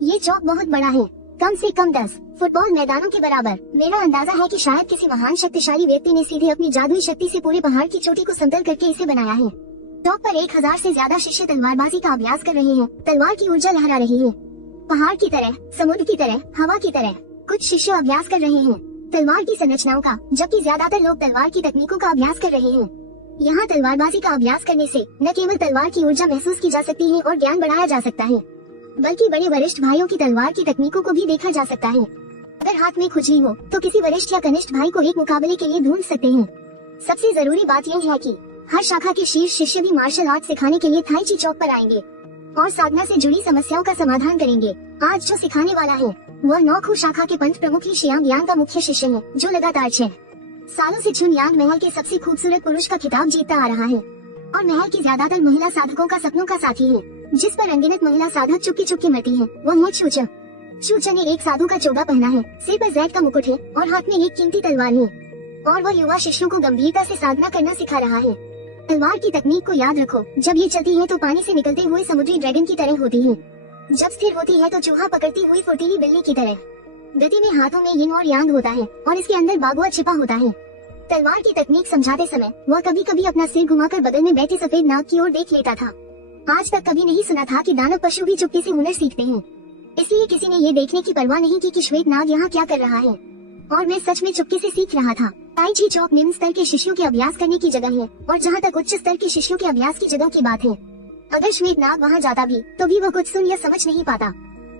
ये चौक बहुत बड़ा है, कम से कम 10 फुटबॉल मैदानों के बराबर। मेरा अंदाजा है कि शायद किसी महान शक्तिशाली व्यक्ति ने सीधे अपनी जादुई शक्ति से पूरे पहाड़ की चोटी को समतल करके इसे बनाया है। चौक पर 1000 से ज्यादा शिष्य तलवारबाजी का अभ्यास कर रहे हैं। तलवार की ऊर्जा लहरा रही है। पहाड़ की तरह, समुद्र की तरह, हवा की तरह कुछ शिष्य अभ्यास कर रहे हैं तलवार की संरचनाओं का, जबकि ज्यादातर लोग तलवार की तकनीकों का अभ्यास कर रहे हैं। यहाँ तलवारबाजी का अभ्यास करने से न केवल तलवार की ऊर्जा महसूस की जा सकती है और ज्ञान बढ़ाया जा सकता है, बल्कि बड़े वरिष्ठ भाइयों की तलवार की तकनीकों को भी देखा जा सकता है। अगर हाथ में खुजली हो तो किसी वरिष्ठ या कनिष्ठ भाई को एक मुकाबले के लिए ढूंढ सकते हैं। सबसे जरूरी बात यह है कि हर शाखा के शीर्ष शिष्य भी मार्शल आर्ट सिखाने के लिए थाई ची चौक पर आएंगे और साधना से जुड़ी समस्याओं का समाधान करेंगे। आज जो सिखाने वाला है वह नौखू शाखा के पंथ प्रमुख ही शियांग यांग का मुख्य शिष्य है, जो लगातार 6 सालों से चुनयांग महल के सबसे खूबसूरत पुरुष का खिताब जीतता आ रहा है और महल की ज्यादातर महिला साधकों का सपनों का साथी है। जिस पर अनगिनत महिला साधक चुपके चुपके मरती है, वह है चूचा। चूचा ने एक साधु का चोगा पहना है, सिर पर जैद का मुकुट है और हाथ में एक कीमती तलवार है और वह युवा शिष्यों को गंभीरता से साधना करना सिखा रहा है। तलवार की तकनीक को याद रखो, जब ये चलती है तो पानी से निकलते हुए समुद्री ड्रैगन की तरह होती है, जब स्थिर होती है तो चूहा पकड़ती हुई फुर्तीली बिल्ली की तरह। गति में हाथों में यिन और यांग होता है और इसके अंदर बागुआ छिपा होता है। तलवार की तकनीक समझाते समय वह कभी कभी अपना सिर घुमाकर बगल में बैठे सफेद नाग की ओर देख लेता था। आज तक कभी नहीं सुना था कि दानव पशु भी चुपके से हुनर सीखते हैं, इसलिए किसी ने ये देखने की परवाह नहीं की कि श्वेत नाग यहाँ क्या कर रहा है और मैं सच में चुपके से सीख रहा था। ताई ची चौक निम्न स्तर के शिष्यों के अभ्यास करने की जगह है और जहाँ तक उच्च स्तर के शिष्यों के अभ्यास की जगह की बात है, अगर श्वेत नाग वहाँ जाता भी तो भी वह कुछ सुन या समझ नहीं पाता।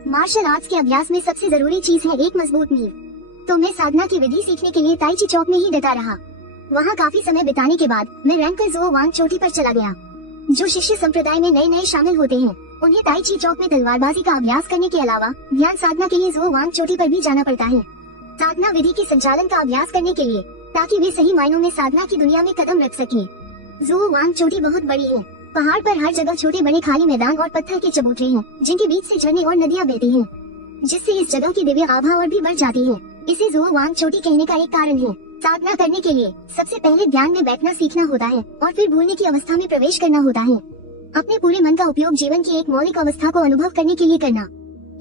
मार्शल आर्ट्स के अभ्यास में सबसे जरूरी चीज है एक मजबूत नींव। तो मैं साधना की विधि सीखने के लिए ताई ची चौक में ही डटा रहा। वहाँ काफी समय बिताने के बाद मैं रैंकर जुओ वांग चोटी पर चला गया। जो शिष्य संप्रदाय में नए नए शामिल होते हैं उन्हें ताई ची चौक में तलवारबाजी का अभ्यास करने के अलावा ध्यान साधना के लिए जुओ वांग चोटी पर भी जाना पड़ता है। साधना विधि के संचालन का अभ्यास करने के लिए, ताकि वे सही मायनों में साधना की दुनिया में कदम रख सकें। जुओ वांग चोटी बहुत बड़ी है। पहाड़ पर हर जगह छोटे बड़े खाली मैदान और पत्थर के चबूतरे हैं, जिनके बीच से झरने और नदियां बहती हैं, जिससे इस जगह की दिव्य आभा और भी बढ़ जाती है। इसे जुओ वांग चोटी कहने का एक कारण है। साधना करने के लिए सबसे पहले ध्यान में बैठना सीखना होता है और फिर भूलने की अवस्था में प्रवेश करना होता है। अपने पूरे मन का उपयोग जीवन की एक मौलिक अवस्था को अनुभव करने के लिए करना।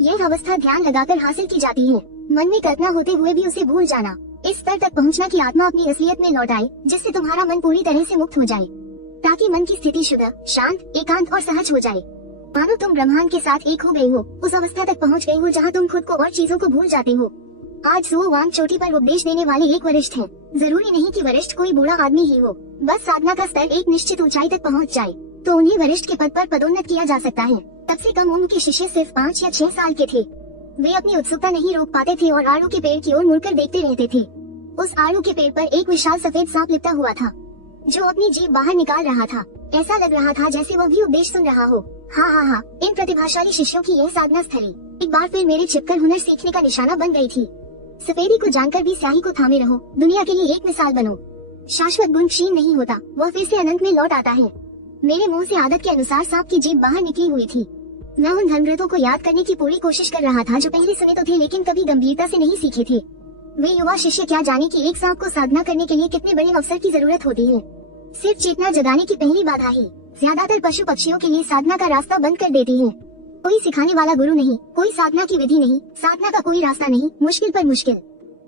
यह अवस्था ध्यान लगाकर हासिल की जाती है। मन में कल्पना होते हुए भी उसे भूल जाना। इस स्तर तक पहुंचना कि आत्मा अपनी असलियत में लौट आए, जिससे तुम्हारा मन पूरी तरह से मुक्त हो जाए, ताकि मन की स्थिति शुद्ध, शांत, एकांत और सहज हो जाए। मानो तुम ब्रह्मांड के साथ एक हो गए हो, उस अवस्था तक पहुंच गए हो जहां तुम खुद को और चीजों को भूल जाते हो। आज जुओ वांग चोटी पर उपदेश देने वाले एक वरिष्ठ हैं। जरूरी नहीं कि वरिष्ठ कोई बूढ़ा आदमी ही हो, बस साधना का स्तर एक निश्चित ऊंचाई तक पहुंच जाए तो उन्हें वरिष्ठ के पद पर पदोन्नत किया जा सकता है। तब से कम उम्र के शिष्य सिर्फ 5 या 6 साल के थे। वे अपनी उत्सुकता नहीं रोक पाते थे और आड़ू के पेड़ की ओर मुड़कर देखते रहते थे। उस आड़ू के पेड़ पर एक विशाल सफेद सांप लिपटा हुआ था, जो अपनी जीभ बाहर निकाल रहा था। ऐसा लग रहा था जैसे वह भी उपदेश सुन रहा हो। हाँ, इन प्रतिभाशाली शिष्यों की यह साधना स्थली एक बार फिर मेरे छिपकर हुनर सीखने का निशाना बन गई थी। सफेदी को जानकर भी स्याही को थामे रहो, दुनिया के लिए एक मिसाल बनो। शाश्वत गुण क्षीण नहीं होता, वह फिर से अनंत में लौट आता है। मेरे मुंह से आदत के अनुसार सांप की जीभ बाहर निकली हुई थी। मैं उन धर्मव्रतों को याद करने की पूरी कोशिश कर रहा था जो पहले सुने तो थे लेकिन कभी गंभीरता से नहीं सीखे थे। वे युवा शिष्य क्या जाने कि एक सांप को साधना करने के लिए कितने बड़े अवसर की जरूरत होती है। सिर्फ चेतना जगाने की पहली बाधा ही ज्यादातर पशु पक्षियों के लिए साधना का रास्ता बंद कर देती है। कोई सिखाने वाला गुरु नहीं, कोई साधना की विधि नहीं, साधना का कोई रास्ता नहीं, मुश्किल पर मुश्किल।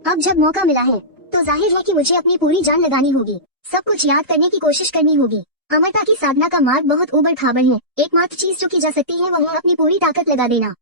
अब जब मौका मिला है तो जाहिर है कि मुझे अपनी पूरी जान लगानी होगी, सब कुछ याद करने की कोशिश करनी होगी। अमरता की साधना का मार्ग बहुत ऊबड़ खाबड़ है। एकमात्र चीज जो की जा सकती है वह है अपनी पूरी ताकत लगा देना।